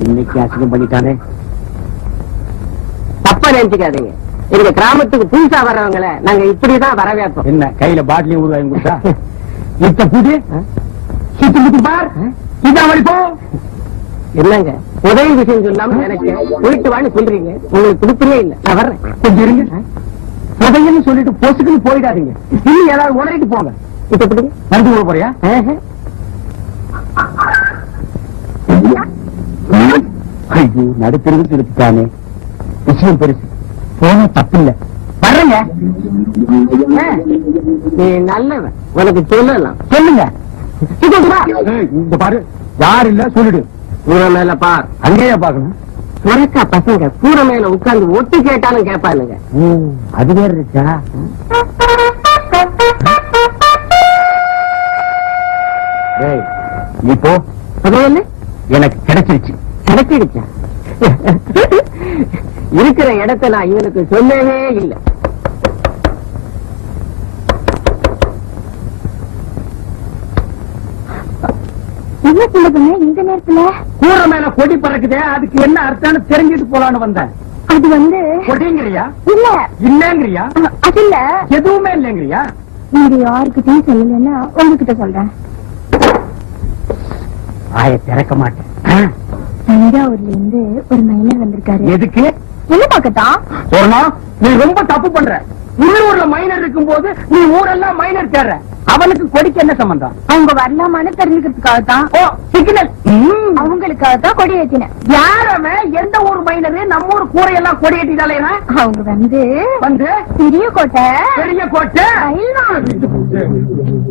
இன்னைக்கு அசிங்கம் பண்ணிட்டானே. தப்பா நினைச்சுக்காதீங்க, எங்க கிராமத்துக்கு புதுசா வர்றவங்கள நாங்க இப்படிதான் வரவேற்போம். என்ன கையில பாட்டிலையும் ஊர் வாங்கி கொடுத்தா? இப்ப புடி சுத்தி முத்தி பார். இதான் வலிப்போ. என்னங்க உதவி விஷயம் சொல்லாம நினைச்சேன், போயிட்டு வான்னு சொல்றீங்க. உங்களுக்கு கொடுப்பே இல்ல, நான் வர்றேன். கொஞ்சம் இருங்க. உதவின்னு சொல்லிட்டு பொசுக்குன்னு போயிடாதீங்க. இன்னும் ஏதாவது உடறிட்டு போங்க. இப்ப எப்படி மருந்து ஊட போறியா? ஐயோ, நடுத்தருக்கு எடுத்துட்டானே. விஷயம் பெருசு. போன தப்பு இல்ல. வர்றேங்க. நீ நல்லவன், உனக்கு சொல்லலாம். சொல்லுங்க. இந்த பாரு, யார் இல்ல சொல்லிடு. கூரை மேல பார். அங்கேயே பாக்கணும். சுரக்கா பசங்க கூரை மேல உட்கார்ந்து ஒட்டு கேட்டாலும் கேட்பானுங்க. அது வேற இருக்கா? இப்போ புதையல் எனக்கு கிடைச்சிருச்சு. கிடைச்சிடுச்சா? இருக்கிற இடத்தை நான் இவனுக்கு சொல்லவே இல்லை. என்ன சொல்ல பண்ண இந்த நேரத்துல? கூரை மேல கொடி பறக்குதே, அதுக்கு என்ன அர்த்தம்னு தெரிஞ்சுட்டு போலான்னு வந்தேன். அது வந்து கொடிங்கிறியா இல்ல இல்லங்கிறியா? அது இல்ல, எதுவுமே இல்லங்கிறியா? நீங்க யாருக்கிட்டையும் சொல்லலன்னா உங்ககிட்ட சொல்றேன். ஆய திறக்க மாட்டேன். தஞ்சாவூர்ல இருந்து ஒரு மைனர் வந்திருக்காரு. எதுக்கு? என்ன பாக்கத்தான்? சொன்னா நீ ரொம்ப தப்பு பண்ற. உள்ளூர்ல மைனர் இருக்கும் போது நீ ஊரெல்லாம் மைனர் தேர்ற. அவனுக்கு கொடிக்கு என்ன சம்பந்தம்? அவங்க வரலாமான்னு தெரிஞ்சுக்கிறதுக்காகத்தான். ஓ, சிக்னல். அவங்களுக்காகத்தான் கொடி ஏத்தினேன். யாரமே எந்த ஊர் மைனரு நம்ம ஊர் கூரையெல்லாம் கொடி ஏற்றிட்டாலே அவங்க வந்து வந்து பெரிய கோட்டை பெரிய கோட்டை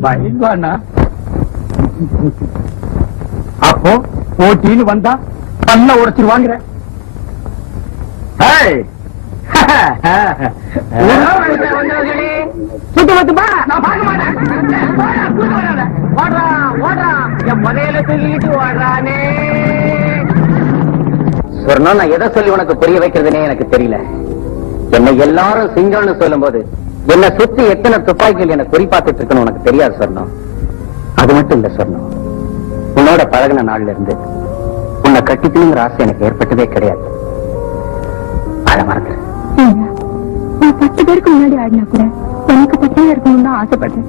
பயில்வானா? அப்போ போட்டின்னு வந்தா பண்ண உடைச்சிருவாங்கிற. சுத்து மத்துப்பா, நான் பார்க்க மாட்டேன். ஓடுறா ஓடுறா, என் புதையல தூக்கிட்டு ஓடுறானே. சொன்னா நான் எதை சொல்லி உனக்கு புரிய வைக்கிறதுனே எனக்கு தெரியல. என்னை எல்லாரும் சிங்கம்னு சொல்லும் போது என்னை சுத்தி எத்தனை துப்பாக்கிகள் என்ன குறிப்பாத்துட்டு இருக்குன்னு உனக்கு தெரியாது சொன்னோம். அது மட்டும் இல்ல சொன்னோம், உன்னோட பழகின நாள்ல இருந்து உன்னை கட்டிக்கணுங்கிற ஆசை எனக்கு ஏற்பட்டதே கிடையாது. அதை மறந்துரு. நான் 10 பேருக்கு முன்னாடி ஆடினா கூட எனக்கு பட்டே இருக்கணும்னு தான் ஆசைப்படுறேன்.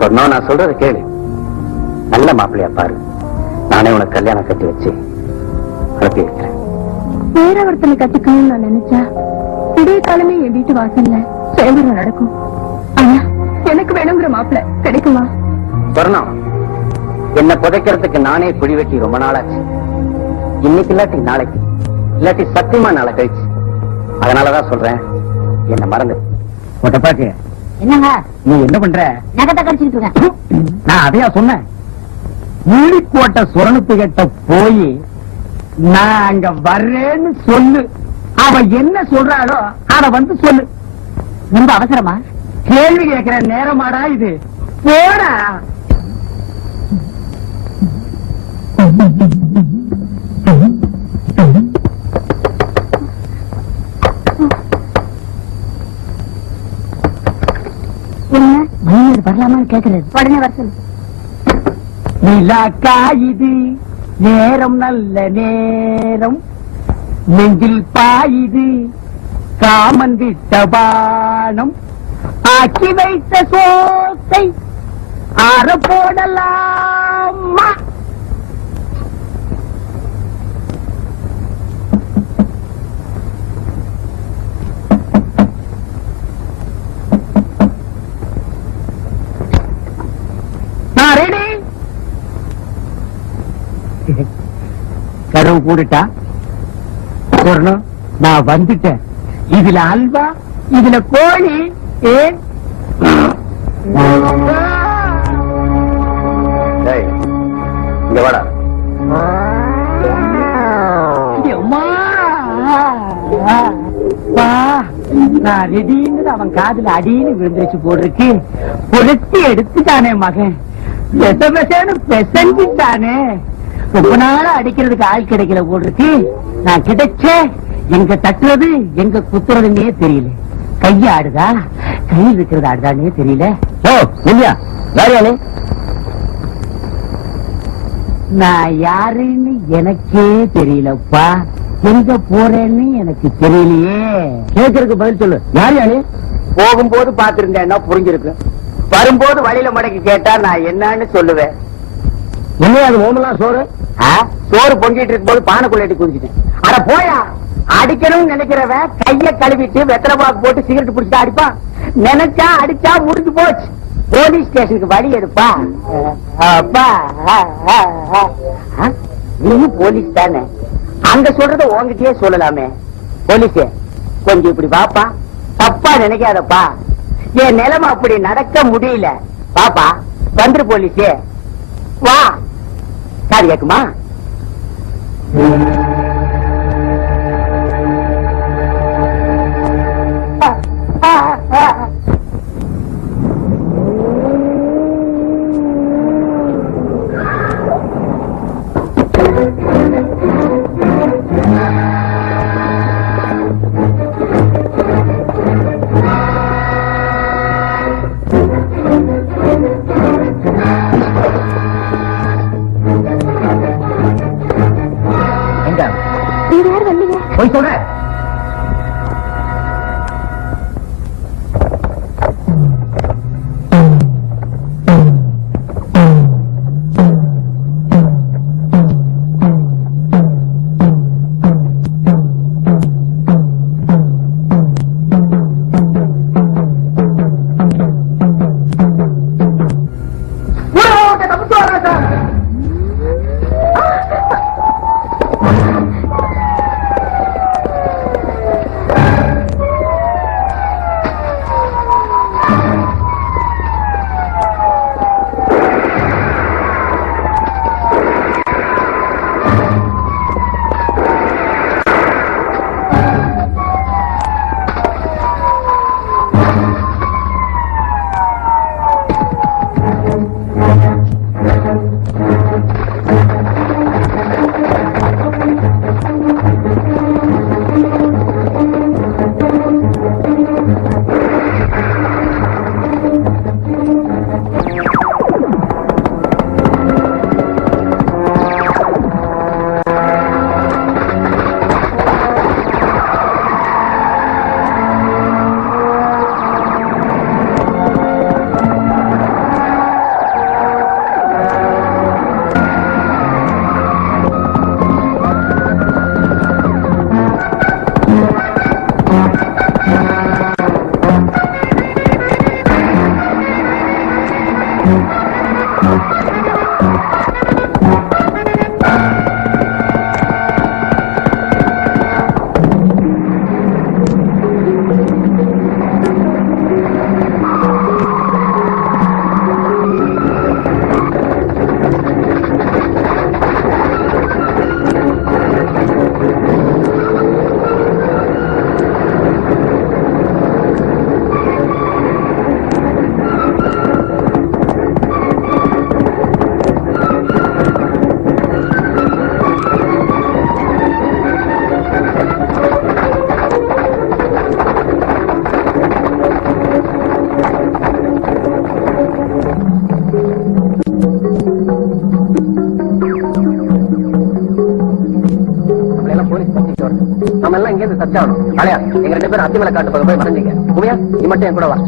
சொன்னா நான் சொல்றது கேளு. நல்ல மாப்பிள்ளையா பாரு, நானே உனக்கு கல்யாணம் கட்டி வச்சு அனுப்பி வைக்கிறேன். வேற ஒருத்தனை கட்டிக்கணும்னு நான் நினைச்சா விடிய காலமே என் வீட்டு வாசல்ல சேவரம் நடக்கும். ஆனா எனக்கு வேணுங்கிற மாப்பிள்ளை கிடைக்குமா? சொர்ணம், என்ன புதைக்கிறதுக்கு நானே குழி வெட்டி ரொம்ப நாளாச்சு. இன்னைக்கு இல்லாட்டி நாளைக்கு, இல்லாட்டி சத்தியமா நாளை கழிச்சு. அதனாலதான் சொல்றேன், என்ன மறந்து. ஒட்டப்பாக்கு, என்னங்க நீ என்ன பண்ற? நகத்தை கடிச்சிட்டு இருக்கேன். நான் அதையா சொன்னேன். மூலிக்கோட்டை சுரணத்து கிட்ட போய் நான் அங்க வர்றேன்னு சொல்லு. அவ என்ன சொல்றாளோ அத வந்து சொல்லு. ரொம்ப அவசரமா? கேள்வி கேட்கிற நேரமாடா இது? போடா. என்ன மைனர் வரலாமான்னு கேக்குறது? உடனே வர சொல்லு. நிலாக்கா இது நேரம் நல்ல நேரம், நெஞ்சில் பாயுது காமன் விட்ட பானம், ஆக்கி வைத்த சோத்தை ஆற போடலாமா? நான் ரெடி. கருவு கூடுட்டா சொர்ணம், நான் வந்துட்டேன். இதுல அல்வா, இதுல கோழி. ஏன் டேய், இங்க வாடா. அம்மா, வா. நான் ரெடின்னு அவன் காதுல அடின்னு விழுந்துருச்சு போட்டிருக்கு. பொருத்தி எடுத்துட்டானே மகன். பெசஞ்சிட்டானே. ரொம்ப நாளா அடிக்கிறதுக்கு ஆள் கிடைக்கல போடுறதுக்கு நான் கிடைச்ச எங்க தட்டுறது எங்க குத்துறதுன்னே தெரியல. கைய ஆடுதா கையில் இருக்கிறது ஆடுதானே தெரியல. ஓ இல்லையா யாரு? நான் யாருன்னு எனக்கே தெரியலப்பா. எங்க போறேன்னு எனக்கு தெரியலையே. கேட்கறதுக்கு பதில் சொல்லு. யார் யாரு? போகும்போது பாத்திருந்தேன்னா புரிஞ்சிருக்கு. வரும்போது வழியில மடக்கி கேட்டா நான் என்னன்னு சொல்லுவேன். என்ன அது மோமெல்லாம் சோறு? சோறு பொங்கிட்டு இருக்கும் போது பானைக்குள்ள குடிச்சிட்டேன். அட போயா, அடிக்கணும்னு நினைக்கிறவன் கைய கழுவிட்டு வெத்தலை பாக்கு போட்டு சிகரெட் பிடிச்சிட்டு அடிப்பான். நினைச்சா அடிச்சா முடிஞ்சு போச்சு. போலீஸ் ஸ்டேஷனுக்கு வழி எடுப்பா. அப்பா நீயும் போலீஸ் தானே, அங்க சொல்றத உங்ககிட்டயே சொல்லலாமே. போலீஸ் கொஞ்சம் இப்படி பாப்பா, தப்பா நினைக்காதப்பா. என் நிலைமை அப்படி நடக்க முடியல பாப்பா. வந்துரு போலீஸே, வா. காது கேக்குமா? நீங்க யார் வந்தீங்க? போய் சொல்ற. நம்ம எல்லாம் இங்க இருந்து சச்சாகணும். அலையா எங்க 2 பேரும் அத்திமலை காட்டு பக்கம் போய் மறைஞ்சிங்க. உமையா நீ மட்டும் என் கூட வா.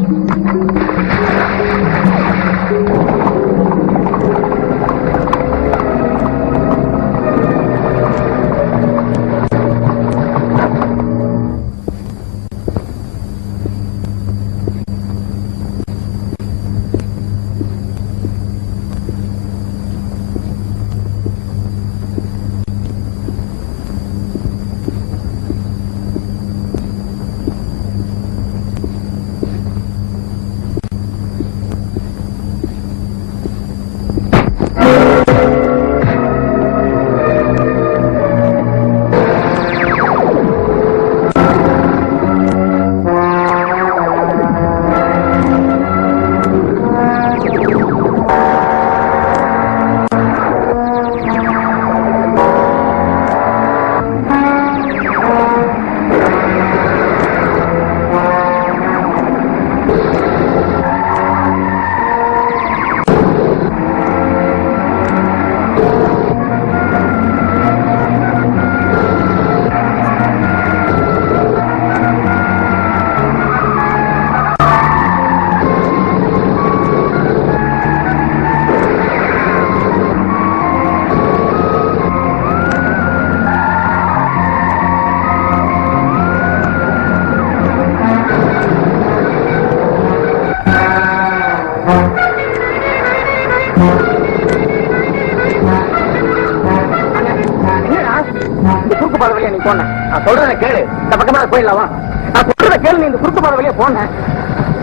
குறுக்கு பாதை வழியா நீ போன? நான் சொல்றத கேளு, இந்த பக்கமா போயிடலாமா? நான் சொல்றத கேளு, நீ இந்த குறுக்கு பாதை வழியா போன.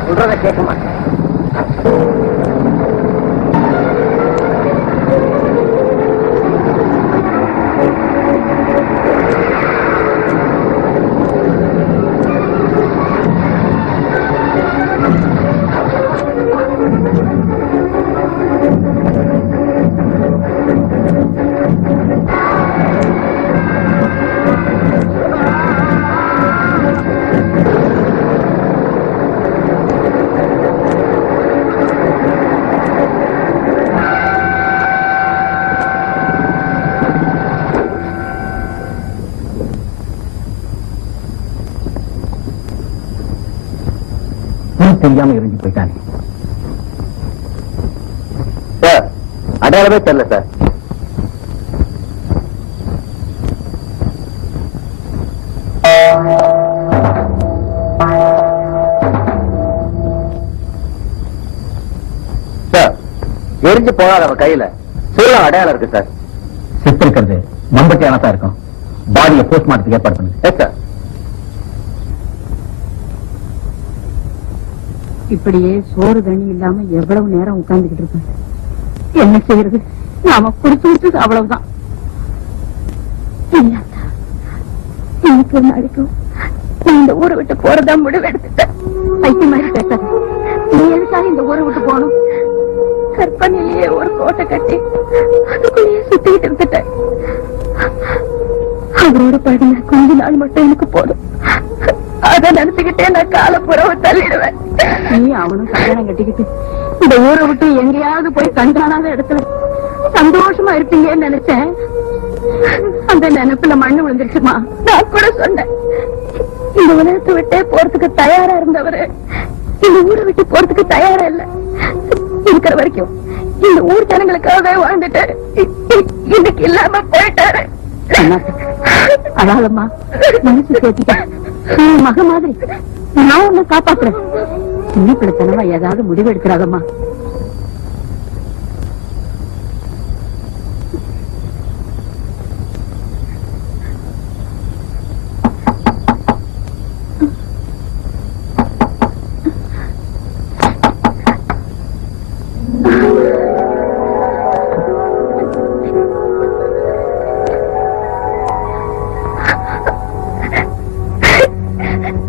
சொல்றத கேட்க மாட்டேன். தெரியாம இருந்து போயிட்டானே. சார், அடையாளமே தெரியல சார். சார், எரிஞ்சு போகாத அவ கையில சூழல் அடையாளம் இருக்கு சார். செத்து இருக்கிறது மம்பட்டியான தான் இருக்கும். பாடியை போஸ்ட்மார்ட்டத்துக்கு ஏற்பாடு பண்ணுங்க. Yes sir. இப்படியே சோறு தண்ணி இல்லாம எவ்வளவு நேரம் உட்கார்ந்துகிட்டு இருப்பேன். என்ன செய்யறது? நாம குடிச்சு விட்டு அவ்வளவுதான். இன்னைக்கு ஒரு நாளைக்கும் நான் இந்த ஊரை விட்டு போறதா முடிவு எடுத்துட்டேன். பைத்தியம் மாதிரி பேசாத. நீ எதுக்காக இந்த ஊரை விட்டு போகணும்? கற்பனையிலேயே ஒரு கோட்டை கட்டி அதுக்குள்ளேயே சுத்திக்கிட்டு இருந்துட்டேன். அவரோட பழகின கொஞ்ச நாள் மட்டும் எனக்கு போதும். அத நினைச்சுக்கிட்டே நான் காலப்புறவை தள்ளிடுவேன். நீ அவனும் கல்யாணம் கட்டிக்கிட்டு இந்த ஊரை விட்டு எங்கேயாவது போய் கண்காணாத இடத்துல சந்தோஷமா இருப்பீங்கன்னு நினைச்சேன். அந்த நினைப்புல மண்ணு விழுந்துருச்சுமா. நான் கூட சொன்னேன், இந்த உலகத்தை விட்டே போறதுக்கு தயாரா இருந்தவரு இந்த ஊரை விட்டு போறதுக்கு தயாரா இல்ல. இருக்கிற வரைக்கும் இந்த ஊர் ஜனங்களுக்காகவே வாழ்ந்துட்டு இன்னைக்கு இல்லாம போயிட்டாரு. அதாலம்மா மனசு சேர்த்துட்டேன். மக மாதிரி நான் உன்னை காப்பாத்துறேன். சின்ன பிள்ளைத்தனமா ஏதாவது முடிவு எடுக்கிறாதம்மா.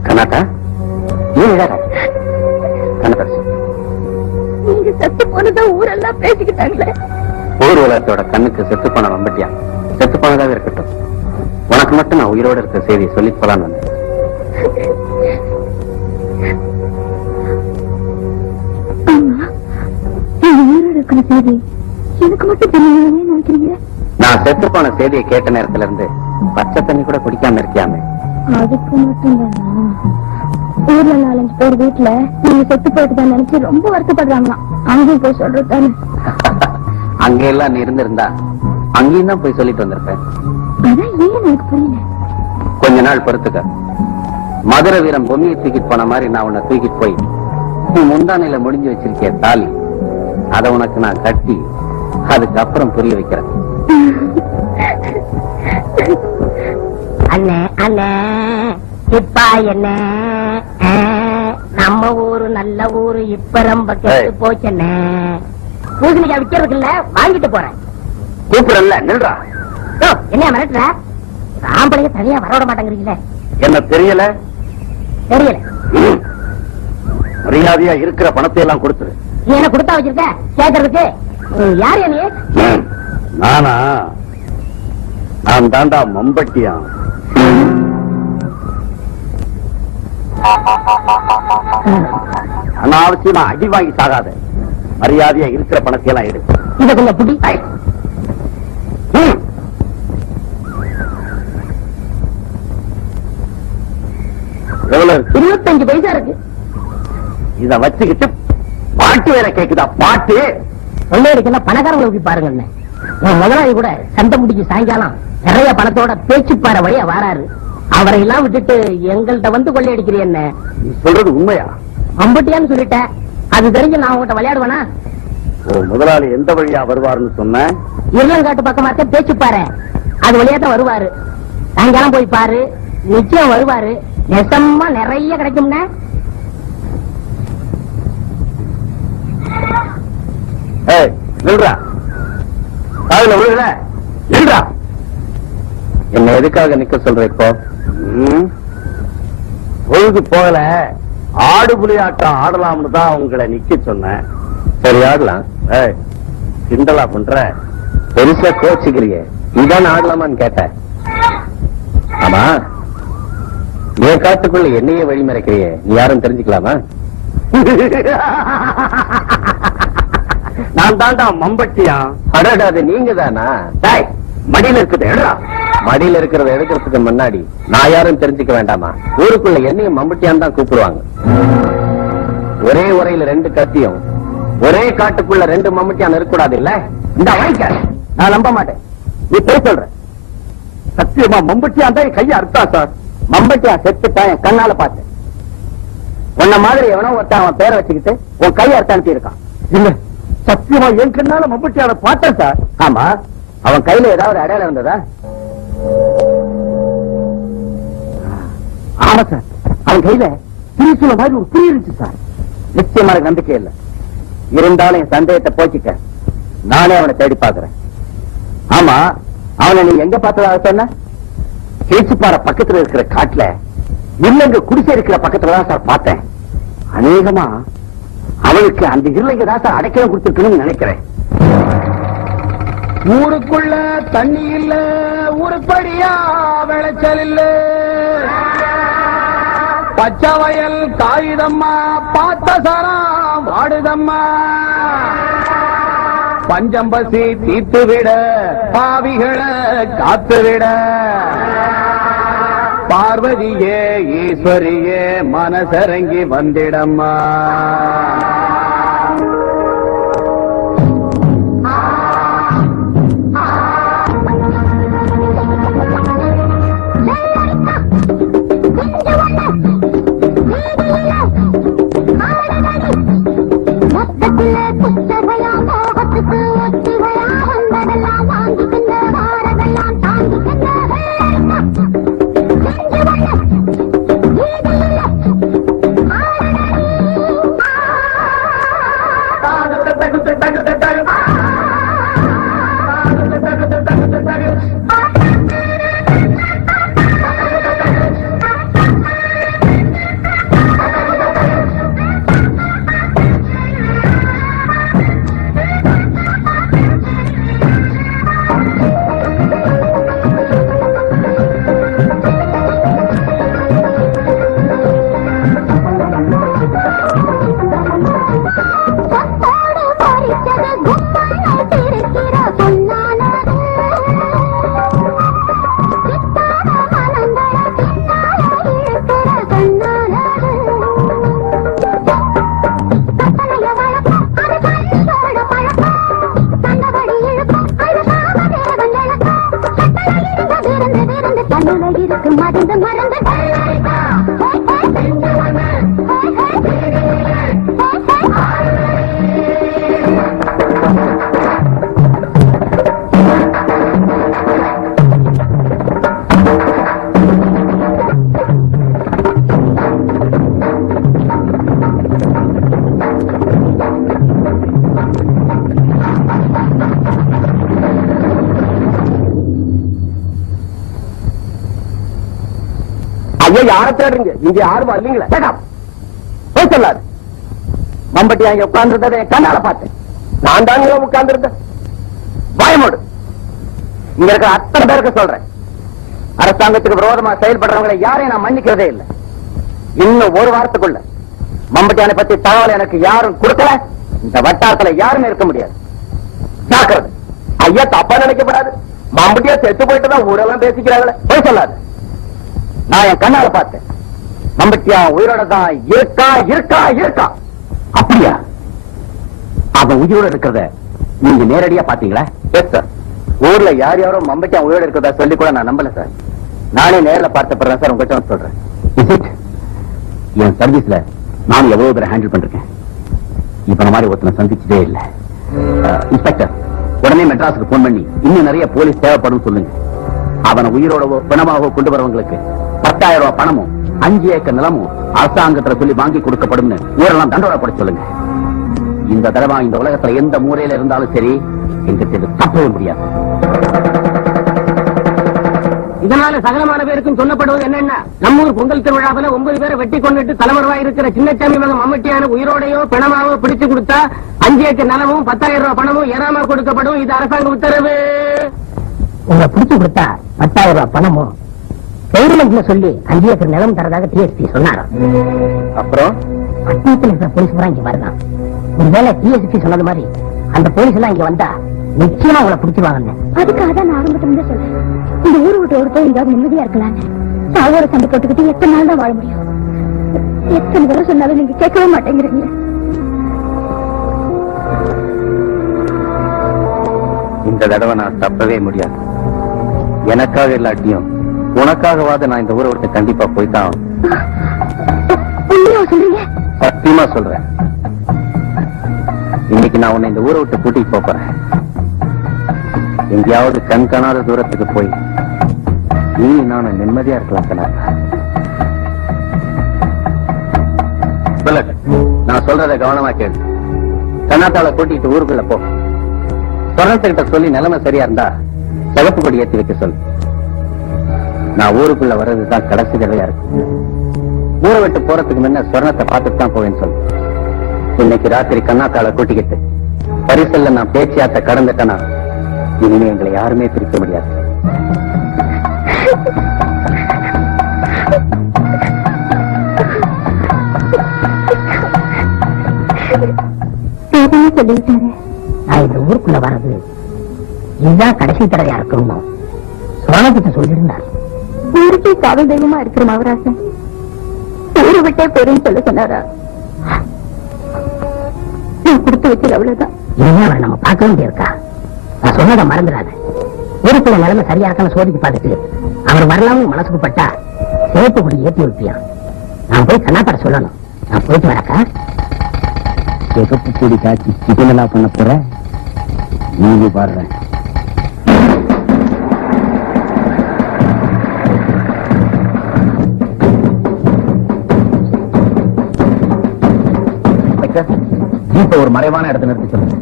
கண்ணாத்தா, நீங்க செத்து போனதா ஊரெல்லாம் பேசிக்கிட்டாங்களே. ஊர் உலகத்தோட கண்ணுக்கு செத்து போன வம்பட்டியா செத்து போனதாவே இருக்கட்டும். உனக்கு மட்டும் நான் உயிரோட இருக்க செய்தியை சொல்லி போலான்னு வந்தேன். உயிரோட இருக்கிற செய்தி எனக்கு மட்டும் தெரியவே நினைக்கிறீங்க? நான் செத்து போன செய்தியை கேட்ட நேரத்துல இருந்து பச்சை தண்ணி கூட குடிக்காம இருக்கியாமே. அதுக்கு மட்டும் தானா? ஊர்ல 4-5 பேர் வீட்டுல நீங்க செத்து போயிட்டு தான் நினைச்சு ரொம்ப வருத்தப்படுறாங்களாம். அங்கேயும் போய் சொல்றது தானே? அங்க எல்லாம் நீ இருந்திருந்தா அங்கேயும் தான் போய் சொல்லிட்டு வந்திருப்பேன். அதான் ஏன் எனக்கு புரியல. கொஞ்ச நாள் பொறுத்துக்க. மதுரை வீரம் பொம்மியை தூக்கிட்டு போன மாதிரி நான் உன்னை தூக்கிட்டு போய் நீ முந்தானையில முடிஞ்சு வச்சிருக்கிய தாலி அதை உனக்கு நான் கட்டி அதுக்கப்புறம் புரிய வைக்கிறேன். அண்ணே அண்ணே இப்பா என்ன நம்ம ஊரு நல்ல ஊரு இப்ப ரொம்ப கெட்டு போச்சண்ணே. பூசணிக்காய் விக்கிறதுக்கு இல்ல, வாங்கிட்டு போறேன். கூப்பிடல நில்றா. என்ன மிரட்டுற? ஆம்பளைய தனியா வரவிட மாட்டேங்கிறீங்களே. என்ன தெரியல? தெரியல. மரியாதையா இருக்கிற பணத்தை எல்லாம் கொடுத்துரு. நீ என்ன கொடுத்தா வச்சிருக்க கேட்கறதுக்கு? யார் நீ? நானா? நான் தாண்டா மம்பட்டியா. அனாவசியமா அடி வாங்கி சாகாத. மரியாதையா இருக்கிற பணத்தை எல்லாம் எடு. இதுக்குள்ள புடி. எவ்வளவு இருக்கு? 25 பைசா இருக்கு. இத வச்சுக்கிட்டு பாட்டு வேற கேக்குதா? பாட்டு கொள்ளையடிக்கெல்லாம் பணக்காரங்களை ஊக்கி பாருங்க. முதலாளி கூட சண்டை முடிச்சு சாயங்காலம் நிறைய பணத்தோட பேச்சு பாரு வழியா வராரு. அவரை எல்லாம் விட்டுட்டு எங்கள்கிட்ட வந்து கொள்ளையடிக்கிறீ என்ன? நீ சொல்றது உண்மையா? அம்பட்டியான்னு சொல்லிட்டேன். அது தெரிஞ்சு நான் உங்ககிட்ட விளையாடுவேனா? முதலாளி எந்த வழியா வருவாருன்னு சொன்ன? இருளங்காட்டு பக்கமா இருக்க பேச்சு பாரு, அது வழியா தான் வருவாரு. சாயங்காலம் போய் பாரு, நிச்சயம் வருவாரு. நெசமா நிறைய கிடைக்கும்னா. நில்றா, காதுல விழுகல, நில்றா. என்ன எதுக்காக நிக்க சொல்ற இப்போ? பொழுது போகல, ஆடு புலி ஆட்டம் ஆடலாம்னு தான் உங்களை நிக்க சொன்னேன். சரி ஆடலாம். கிண்டலா பண்ற, பெருசா கோச்சுக்கிறிய, இதான் ஆடலாமான்னு கேட்டேன். ஆமா, என் காட்டுக்குள்ள என்னையே வழிமறைக்கிறிய, நீ யாரும் தெரிஞ்சுக்கலாமா? நான் தாண்டா மம்பட்டியா. அடாது நீங்க தானா? மடியில இருக்குது, மடியில இருக்கிறத எடுக்கிறதுக்கு முன்னாடி நான் யாரும் தெரிஞ்சுக்க வேண்டாமா? ஊருக்குள்ள என்னையும் மம்பட்டியான் தான் கூப்பிடுவாங்க. ஒரே உரையில ரெண்டு கத்தியும், ஒரே காட்டுக்குள்ள ரெண்டு மம்பட்டியான் இருக்கக்கூடாது இல்ல? இந்த வாய்க்க நான் நம்ப மாட்டேன். நீ பேச சொல்ற? சத்தியமா மம்பட்டியான் தான் கைய அறுத்தா சார். மம்பட்டியான் செத்துட்டான், என் கண்ணால பார்த்தேன். உன்ன மாதிரி எவனோ ஒருத்தன் அவன் பேரை வச்சுக்கிட்டு உன் கைய அறுத்து அனுப்பி இருக்கான். இல்ல, சத்தியமா என் கண்ணால மம்பட்டியான பார்த்தேன் சார். ஆமா, அவன் கையில ஏதாவது அடையாளம் இருந்ததா? ஆமா சார், அவன் கையில திரிசூல மாதிரி ஒரு புரி இருந்துச்சு சார். நிச்சயமான நம்பிக்கை இல்ல, இருந்தாலும் என் சந்தேகத்தை போக்கிக்க நானே அவனை தேடி பாக்குறேன். ஆமா, அவனை நீ எங்க பார்த்ததாக சொன்ன? கேச்சுப்பாறை பக்கத்துல இருக்கிற காட்டுல, இல்லங்க குடிசை இருக்கிற பக்கத்துல தான் சார் பார்த்தேன். அநேகமா அவனுக்கு அந்த இருளைங்க தான் சார் அடைக்கலம் கொடுத்துருக்கணும்னு நினைக்கிறேன். ஊருக்குள்ள தண்ணி இல்ல, ஊருப்படியா விளைச்சல் இல்ல, பச்சை வயல் காகிதம்மா, பார்த்த சாரம் வாடுதம்மா, பஞ்சம்பசி தீர்த்து விட, பாவிகளை காத்து விட, பார்வதியே ஈஸ்வரியே மனசரங்கி வந்திடம்மா. யார தேடுறீங்க? இங்க யாரும் இல்லீங்களா? போய் சொல்லாரு. மம்பட்டி அங்க உட்கார்ந்து கண்ணால பார்த்தேன். நான் தாங்க உட்கார்ந்து இருந்தேன். பயமோடு இங்க இருக்கிற அத்தனை பேருக்கு சொல்றேன், அரசாங்கத்துக்கு விரோதமா செயல்படுறவங்களை யாரையும் நான் மன்னிக்கிறதே இல்லை. இன்னும் ஒரு வாரத்துக்குள்ள மம்பட்டியானை பத்தி தகவல் எனக்கு யாரும் கொடுக்கல, இந்த வட்டாரத்துல யாருமே இருக்க முடியாது. ஜாக்கிரதை. ஐயா தப்பா நினைக்கப்படாது. மம்பட்டியா செத்து போயிட்டு தான் ஊரெல்லாம் பேசிக்கிறாங்களே. போய் சொல்லாது. நான் என் கண்ணால பார்த்தேன். மம்பட்டியா உயிரோட தான் இருக்கா இருக்கா இருக்கா. அப்படியா? அவன் உயிரோட இருக்கிறத நீங்க நேரடியா பாத்தீங்களா? Yes sir. ஊர்ல யார் யாரோ மம்பட்டியா உயிரோட இருக்கிறதா சொல்லி கூட நான் நம்பல சார். நானே நேரில் பார்த்தப்படுறேன் சார். உங்ககிட்ட சொல்றேன். என் சர்வீஸ்ல நான் எவ்வளவு பேரை ஹேண்டில் பண்றேன். இப்ப இந்த மாதிரி ஒருத்தனை சந்திச்சதே இல்லை. இன்ஸ்பெக்டர், உடனே மெட்ராஸுக்கு போன் பண்ணி இன்னும் நிறைய போலீஸ் தேவைப்படும் சொல்லுங்க. அவனை உயிரோடவோ பிணமாகவோ கொண்டு வரவங்களுக்கு 10,000 ரூபாய் பணமும் 5 ஏக்கர் நிலமும் அரசாங்கத்துல சொல்லி வாங்கி கொடுக்கப்படும் ஊரெல்லாம் தண்டோடப்பட சொல்லுங்க. இந்த தடவை இந்த உலகத்துல எந்த மூலையில இருந்தாலும் சரி, எங்கிட்ட இது தப்பவே முடியாது. இதனால சகலமான பேருக்கும் சொல்லப்படுவது என்னன்னா, நம்ம ஊர் பொங்கல் திருவிழாவில் 9 பேரை வெட்டி கொண்டுட்டு தலைமறைவாய் இருக்கிற சின்னசாமி மகன் மம்மட்டியான உயிரோடையோ பிணமாவோ பிடிச்சு கொடுத்தா 5 ஏக்கர் நிலமும் 10,000 ரூபாய் பணமும் ஏறாம கொடுக்கப்படும். இது அரசாங்க உத்தரவு. உங்களை பிடிச்சு கொடுத்தா 10,000 ரூபாய் பணமும் கவர்மெண்ட்ல சொல்லி 5 ஏக்கர் நிலம் தரதாக டிஎஸ்பி சொன்னாராம். அப்புறம் பட்டணத்தில் இருக்கிற போலீஸ் பூரா இங்க வருதான். ஒருவேளை டிஎஸ்பி சொன்னது மாதிரி அந்த போலீஸ் எல்லாம் இங்க வந்தா நிச்சயமா உங்களை பிடிச்சிருவாங்க. அதுக்காக தான் நான் ஆரம்பத்துல இருந்து சொல்றேன், இந்த ஊரு விட்டு ஒரு போய் எங்காவது நிம்மதியா இருக்கலான்னு. சாவோட சண்டை போட்டுக்கிட்டு எத்தனை நாள் தான் வாழ முடியும்? எத்தனை தடவை சொன்னாலும் நீங்க கேட்கவே மாட்டேங்கிறீங்க. இந்த தடவை நான் தப்பவே முடியாது. எனக்காக இல்லாட்டியும் உனக்காகவாத நான் இந்த ஊரை விட்டு கண்டிப்பா போய்தான். உண்மையா சொல்றீங்க? சத்தியமா சொல்றேன். இன்னைக்கு நான் உன்னை இந்த ஊரை விட்டு கூட்டிட்டு போறேன். எங்கேயாவது கண் காணாத தூரத்துக்கு போய் நீ நான் நிம்மதியா இருக்கலாம். நான் சொல்றத கவனமா கேளு. கண்ணாத்தால கூட்டிட்டு ஊருக்குள்ள போ. சொர்ணத்துக்கிட்ட சொல்லி நிலைமை சரியா இருந்தா சிவப்பு கொடி ஏற்றி வைக்க சொல்லு. நான் ஊருக்குள்ள வர்றதுதான் கடைசி தடவையா இருக்கு. ஊரை விட்டு போறதுக்கு முன்ன சொர்ணத்தை பார்த்துட்டு தான் போவேன்னு சொல்லு. இன்னைக்கு ராத்திரி கண்ணாத்தால கூட்டிக்கிட்டு பரிசல்ல நான் பேச்சியாத்த கடந்துட்டேனா இனிமே எங்களை யாருமே பிரிக்க முடியாது. சொல்லிட்டாரு. நான் இந்த ஊருக்குள்ள வர்றது இதுதான் கடைசி தடவையா இருக்கணும் சோழகிட்ட சொல்லியிருந்தார். ஊருக்கே காவல் தெய்வமா இருக்கிற மகராசன் ஊரை விட்டே போறேன்னு சொல்ல சொன்னாரா? நான் கொடுத்து வச்சது அவ்வளவுதான். இனிமே அவரை நம்ம பார்க்க வேண்டியிருக்கா? நான் சொன்னதை மறந்துடாது. ஊருக்குள்ள நிலைமை சரியா இருக்கான்னு சோதிச்சு பார்த்துட்டு அவர் வரலாம்னு மனசுக்கு பட்டா சிவப்பு கொடி ஏற்றி வைப்பியான். நான் போய் கண்ணாத்தார சொல்லணும். நான் போயிட்டு வரக்கா. சிவப்பு கொடி காட்சி சிக்கனலா பண்ண போற நீங்க பாடுறேன். இப்ப ஒரு மறைவான இடத்துல நிறுத்தி சொல்லுங்க.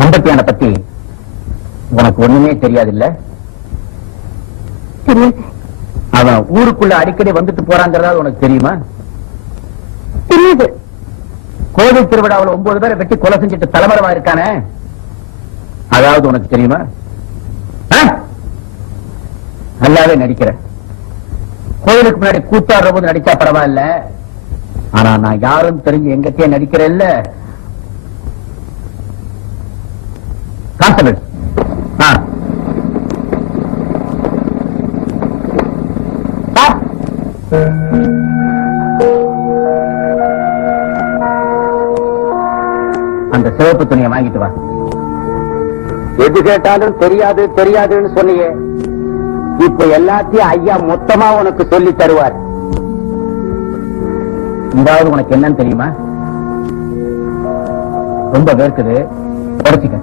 மம்பட்டியான பத்தி உனக்கு ஒண்ணுமே தெரியாது இல்ல? தெரியாது. அவன் ஊருக்குள்ள அடிக்கடி வந்துட்டு போறாங்கிறதா உனக்கு தெரியுமா? தெரியாது. கோவில் திருவிழாவில் 9 பேரை வெட்டி கொலை செஞ்சுட்டு தலைமறைவா இருக்கானே, அதாவது உனக்கு தெரியுமா? நல்லாவே நடிக்கிற. கோவிலுக்கு முன்னாடி கூத்தாடுற போது நடிச்சா பரவாயில்ல, ஆனா நான் யாரும் தெரிஞ்சு எங்கத்தையே நடிக்கிறேன் இல்ல. கான்ஸ்டபிள், அந்த சிவப்பு துணியை வாங்கிட்டு வா. எது கேட்டாலும் தெரியாது தெரியாதுன்னு சொன்னியே, இப்ப எல்லாத்தையும் ஐயா மொத்தமா உனக்கு சொல்லி தருவார். இதாவது உனக்கு என்னன்னு தெரியுமா? ரொம்ப வேர்க்குது, உடச்சிக்க.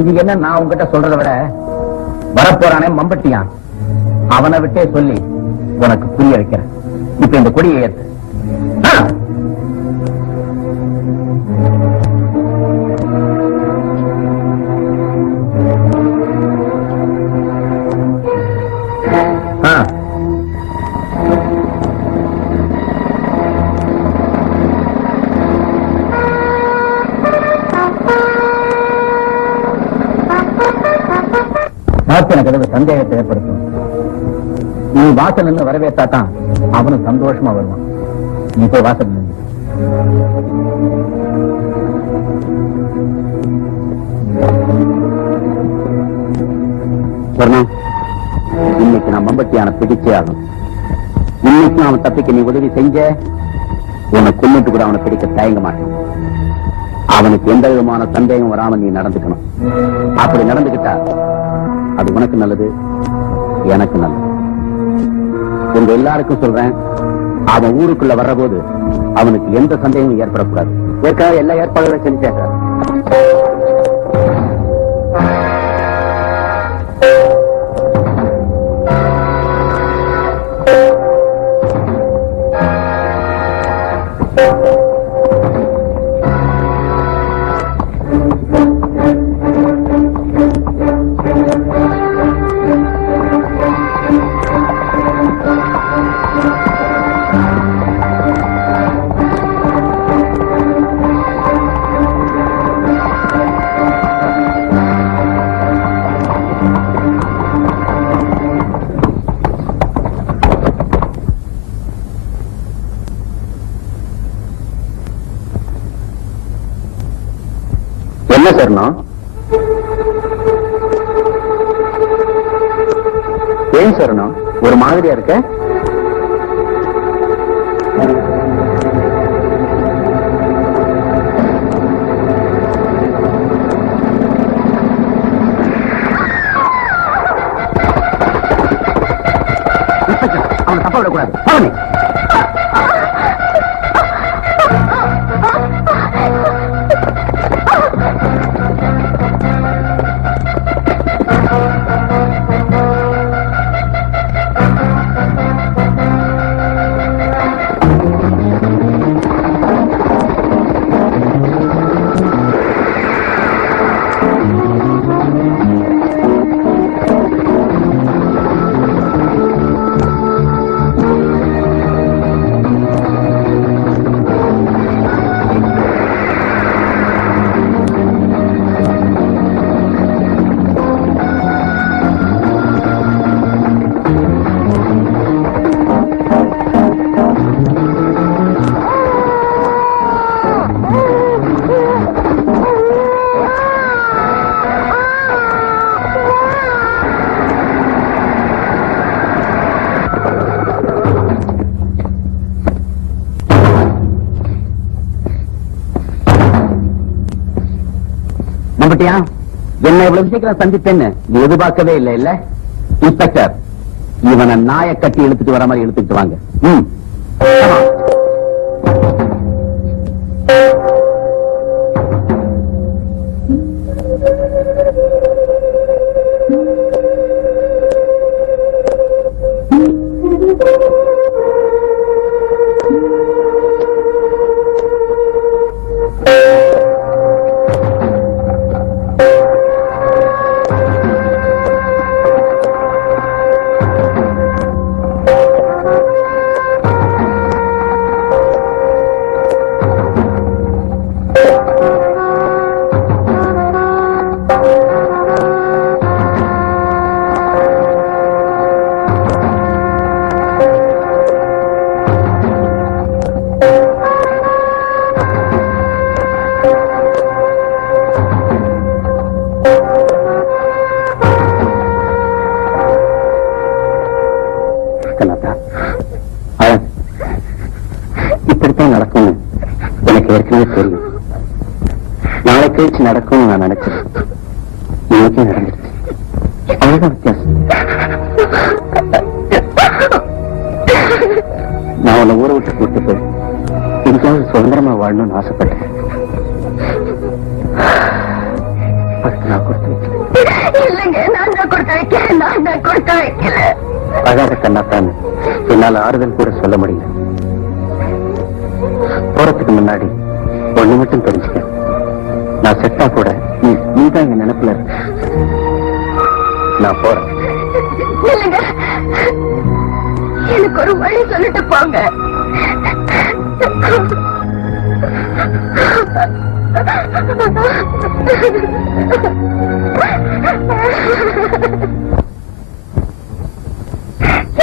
இது என்ன நான் உங்ககிட்ட சொல்றதை விட வரப்போறானே மம்பட்டியான், அவனை விட்டே சொல்லி உனக்கு புரிய வைக்கிறேன். இப்ப இந்த கொடியை ஏத்து. எனக்கு சந்தேகத்தை ஏற்படுத்தும். நீ வாசல் நின்று வரவேற்றாதான் அவனும் சந்தோஷமா வருவான். நீ போய் வாசல் நின்று. இன்னைக்கு நான் மம்பட்டியான பிடிச்சே ஆகும். இன்னைக்கு அவன் தப்பிக்க நீ உதவி செஞ்ச, உன்னை கொன்னுட்டு கூட அவனை பிடிக்க தயங்க மாட்டேன். அவனுக்கு எந்த விதமான சந்தேகம் வராம நீ நடந்துக்கணும். அப்படி நடந்துகிட்டா அது உனக்கு நல்லது, எனக்கு நல்லது. உங்க எல்லாருக்கும் சொல்றேன், அவன் ஊருக்குள்ள வர்ற போது அவனுக்கு எந்த சந்தேகமும் ஏற்படக்கூடாது. ஏற்கனவே எல்லா ஏற்பாடுகளும் செஞ்சுட்டேன் சார். என்ன சரணம்? ஏன் சரணம் ஒரு மாதிரியா இருக்க? அவனை தப்ப விடக்கூடாது. அவனை மம்பட்டியா, என்ன இவ்வளவு சீக்கிரம் சந்திப்பேன்னு நீ எதிர்பார்க்கவே இல்லை இல்ல? இன்ஸ்பெக்டர், இவனை நாயை கட்டி இழுத்துட்டு வர மாதிரி இழுத்துட்டு வாங்க. இப்படித்தான் நடக்கும் எனக்கு ஏற்கனவே தெரியும். நாளை கழிச்சு நடக்கும் நான் நினைச்சேன். இன்னைக்கே நடந்துருச்சு. அவ்வளவுதான் வித்தியாசம். நான் உன்னை ஊரை விட்டு கூட்டு போய் எங்கேயாவது சுதந்திரமா வாழணும்னு ஆசைப்பட்டேன். அதுக்கு நான் கொடுத்து வைக்கல. அழகாத கண்ணாத்தான் என்னால ஆறுதல் கூட சொல்ல முடியல. போறதுக்கு முன்னாடி ஒண்ணு மட்டும் தெரிஞ்சுக்க, நான் செத்தா கூட நீதான் என் நினைப்புல இருக்க. நான் போறேன். எனக்கு ஒரு வழி சொல்லிட்டு போங்க.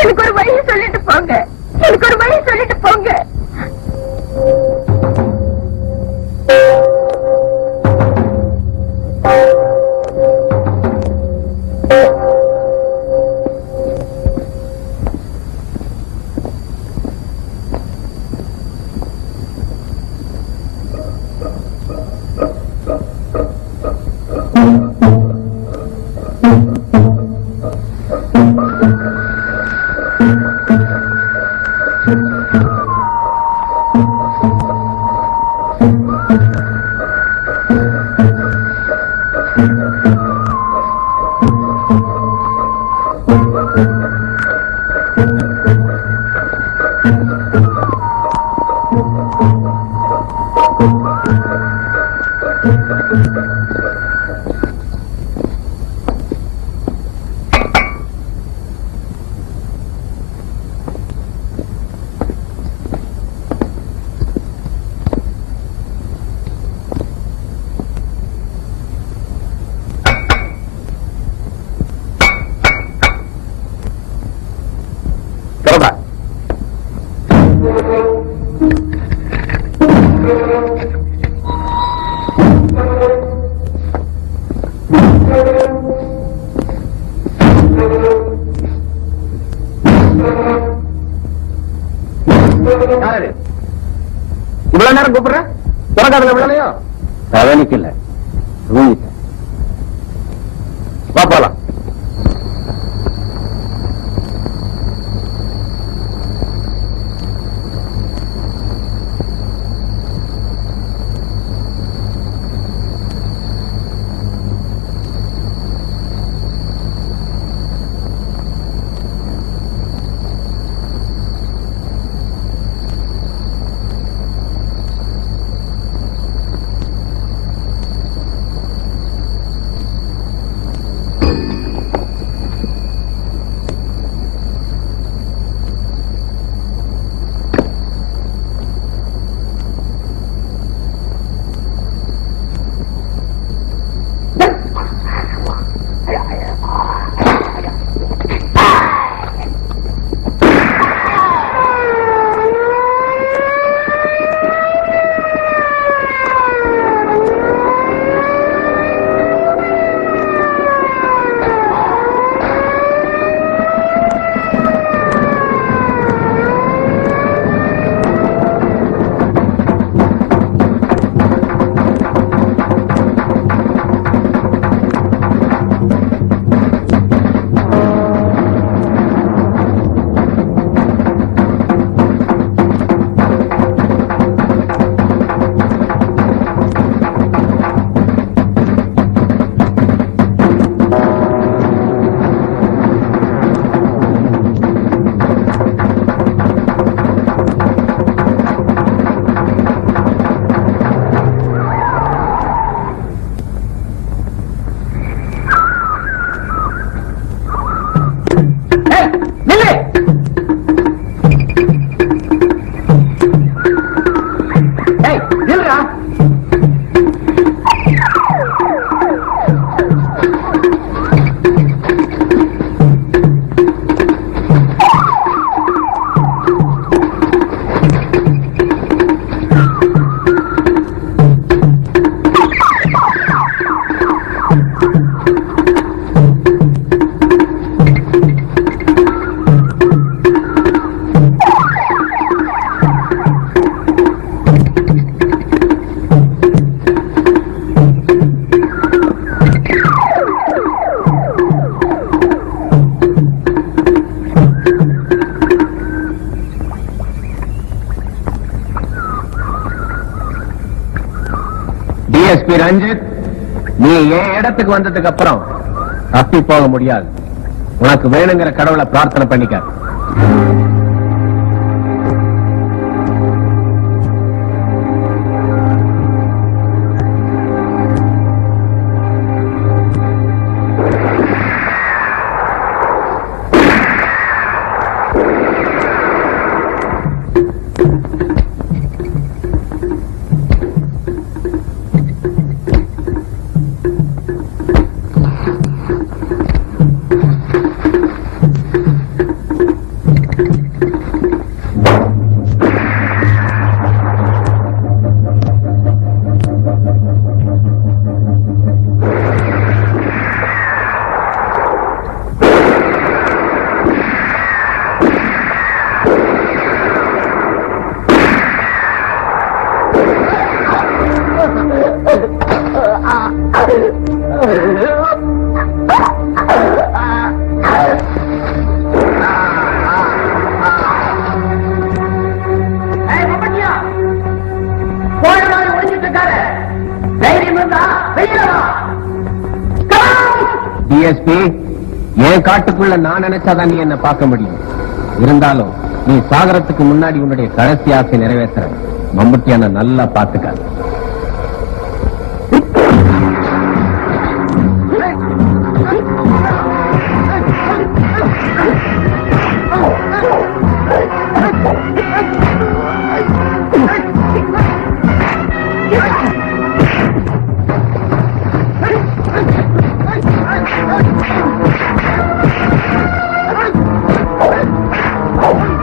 எனக்கு ஒரு வழி சொல்லிட்டு போங்க. எனக்கு ஒரு வழி சொல்லிட்டு போங்க. புறப்பட. இவ்வளவு நேரம் கூப்பிடுற திறக்காதல விடலையோ? கவனிக்கல, தூங்கிட்டேன். வா போலாம். டிஎஸ்பி ரஞ்சித், நீ என் இடத்துக்கு வந்ததுக்கு அப்புறம் தப்பி போக முடியாது. உனக்கு வேணுங்கிற கடவுளை பிரார்த்தனை பண்ணிக்க. டிஎஸ்பி, என் காட்டுக்குள்ள நான் நினைச்சாதான் நீ என்ன பார்க்க முடியும். இருந்தாலும் நீ சாகரத்துக்கு முன்னாடி உன்னுடைய கடைசி ஆசை நிறைவேற்ற மம்முட்டியான நல்லா பாத்துக்க. Oh!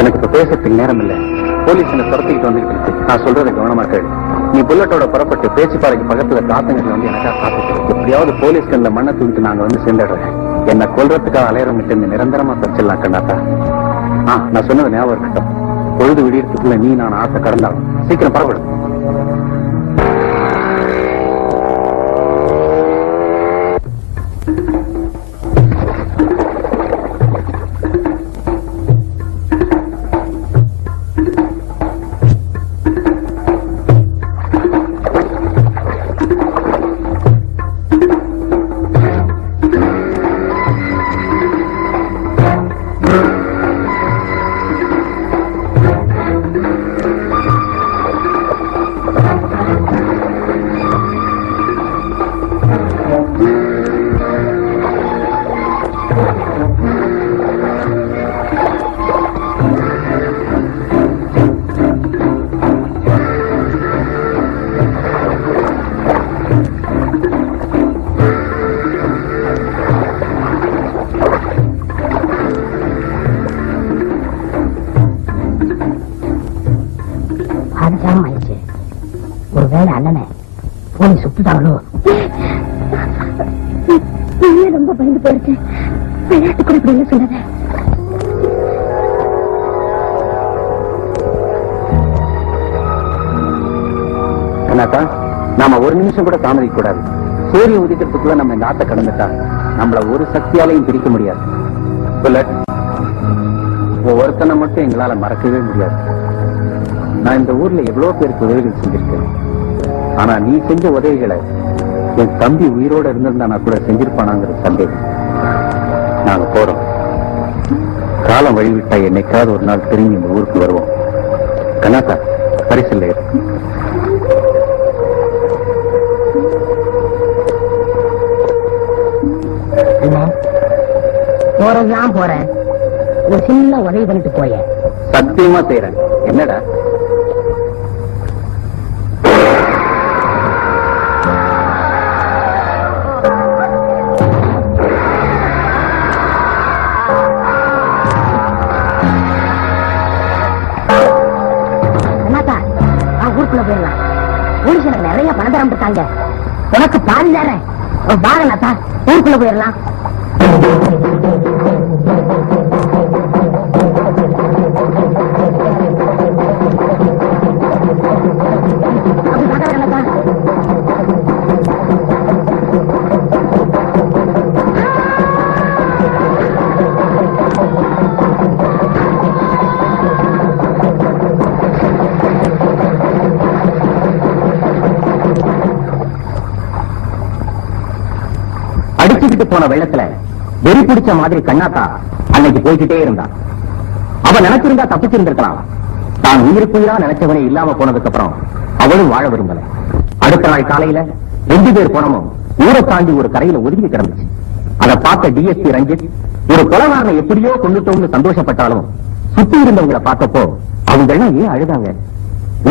எனக்கு இப்ப பேசுறதுக்கு நேரம் இல்ல. போலீஸ் என்ன துரத்திக்கிட்டு வந்துட்டு இருக்கு. நான் சொல்றதை கவனமா கேளு. நீ புல்லட்டோட புறப்பட்டு பேச்சுப்பாறைக்கு பக்கத்துல காத்தங்கத்துல வந்து எனக்கா காத்துட்டு எப்படியாவது போலீஸ் கண்ணில் மண்ணை தூக்கிட்டு நாங்க வந்து சேர்ந்துடுறேன். என்ன கொல்றதுக்காக அலையறமிட்டு நிரந்தரமா தச்சிடலாம் கண்ணாத்தா. நான் சொன்னது ஞாபகம் இருக்கட்டும். பொழுது விடியறதுக்குள்ள நீ நான் ஆசை கடந்தாலும் சீக்கிரம் பரவடும். ஒருவேளை அண்ணனை போலீஸ் சுட்டுட்டாங்களோ? ரொம்ப பயந்து போயிருக்கேன். விளையாட்டு கூட இப்படி என்ன சொன்னத. கண்ணாத்தா, நாம ஒரு நிமிஷம் கூட தாமதிக்க கூடாது. சூரியன் உதிக்கிறதுக்குள்ள நம்ம இந்த ஆட்டை கடந்துட்டா நம்மள ஒரு சக்தியாலையும் பிரிக்க முடியாது. புல்லட், ஒருத்தனை மட்டும் எங்களால மறக்கவே முடியாது. நான் இந்த ஊர்ல எவ்வளவு பேருக்கு உதவிகள் செஞ்சிருக்கேன். ஆனா நீ செஞ்ச உதவிகளை என் தம்பி உயிரோட இருந்திருந்தா நான் கூட செஞ்சிருப்பானாங்கிற சந்தேகம். நாங்க போறோம். காலம் வழிவிட்டா என்னைக்காவது ஒரு நாள் திரும்பி இந்த ஊருக்கு வருவோம். கண்ணாத்தா, பரிசில்லை. போறதுதான் போறேன். ஒரு சின்ன உதவி பண்ணிட்டு போய. சத்தியமா செய்யறேன். என்னடா? ஊருக்குள்ள போயிடலாம். போலீஸ் எனக்கு நிறைய பணம் தரம் இருக்காங்க. உனக்கு பாதி தரேன். வாங்கண்ணா, ஊருக்குள்ள போயிடலாம். அடிச்சுக்கிட்டு போன வெள்ளத்துல வெறி பிடிச்ச மாதிரி கண்ணாத்தா அன்னைக்கு போய்கிட்டே இருந்தான். அவ நினைச்சிருந்தா தப்பிச்சிருந்திருக்கலாம். தான் உயிருக்குயிரா நினைச்சவனே இல்லாம போனதுக்கு அப்புறம் அவளும் வாழ விரும்பல. அடுத்த நாள் காலையில 2 பேர் போனமும் ஊரை தாண்டி ஒரு கரையில ஒதுங்கி கிடந்துச்சு. அதை பார்த்த டிஎஸ்பி ரஞ்சித் ஒரு கொலைகாரனை எப்படியோ கொண்டுட்டோம்னு சந்தோஷப்பட்டாலும் சுத்தி இருந்தவங்களை பார்த்தப்போ அவங்க எல்லாம் ஏன் அழுதாங்க?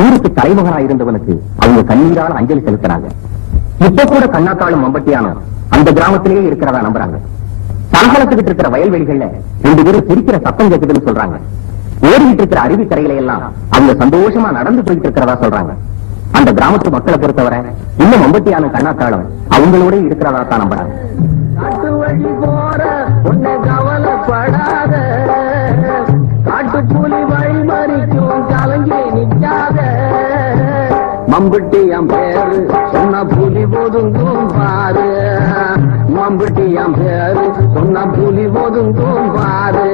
ஊருக்கு தலைமகனா இருந்தவனுக்கு அவங்க கண்ணீரால் அஞ்சலி செலுத்தினாங்க. இப்ப கூட கண்ணாத்தாளும் மம்பட்டியானும் அந்த கிராமத்திலேயே இருக்கிறதா நம்புறாங்க. சலசலத்துக்கிட்டு இருக்கிற வயல்வெளிகள்ல 2 பேரும் சிரிக்கிற சத்தம் கேட்குதுன்னு சொல்றாங்க. ஓடிக்கிட்டு இருக்கிற அருவிக்கரையில எல்லாம் அவங்க சந்தோஷமா நடந்து போயிட்டு இருக்கிறதா சொல்றாங்க. அந்த கிராமத்து மக்களை பொறுத்தவரை இன்னும் மம்பட்டியான கண்ணாத்தாளும் அவங்களோட இருக்கிறதா தான் நம்புறாங்க. காட்டு வழி போற உன்னை கவலைப்படாத, காட்டுப்புலி வழி மறிக்கும் கலங்கி நிற்காத. மம்புட்டியம் பேரு சொன்ன புலி ஒதுங்கும் பாரு, மம்புட்டியம் பேரு சொன்ன புலி ஒதுங்கும் பாரு.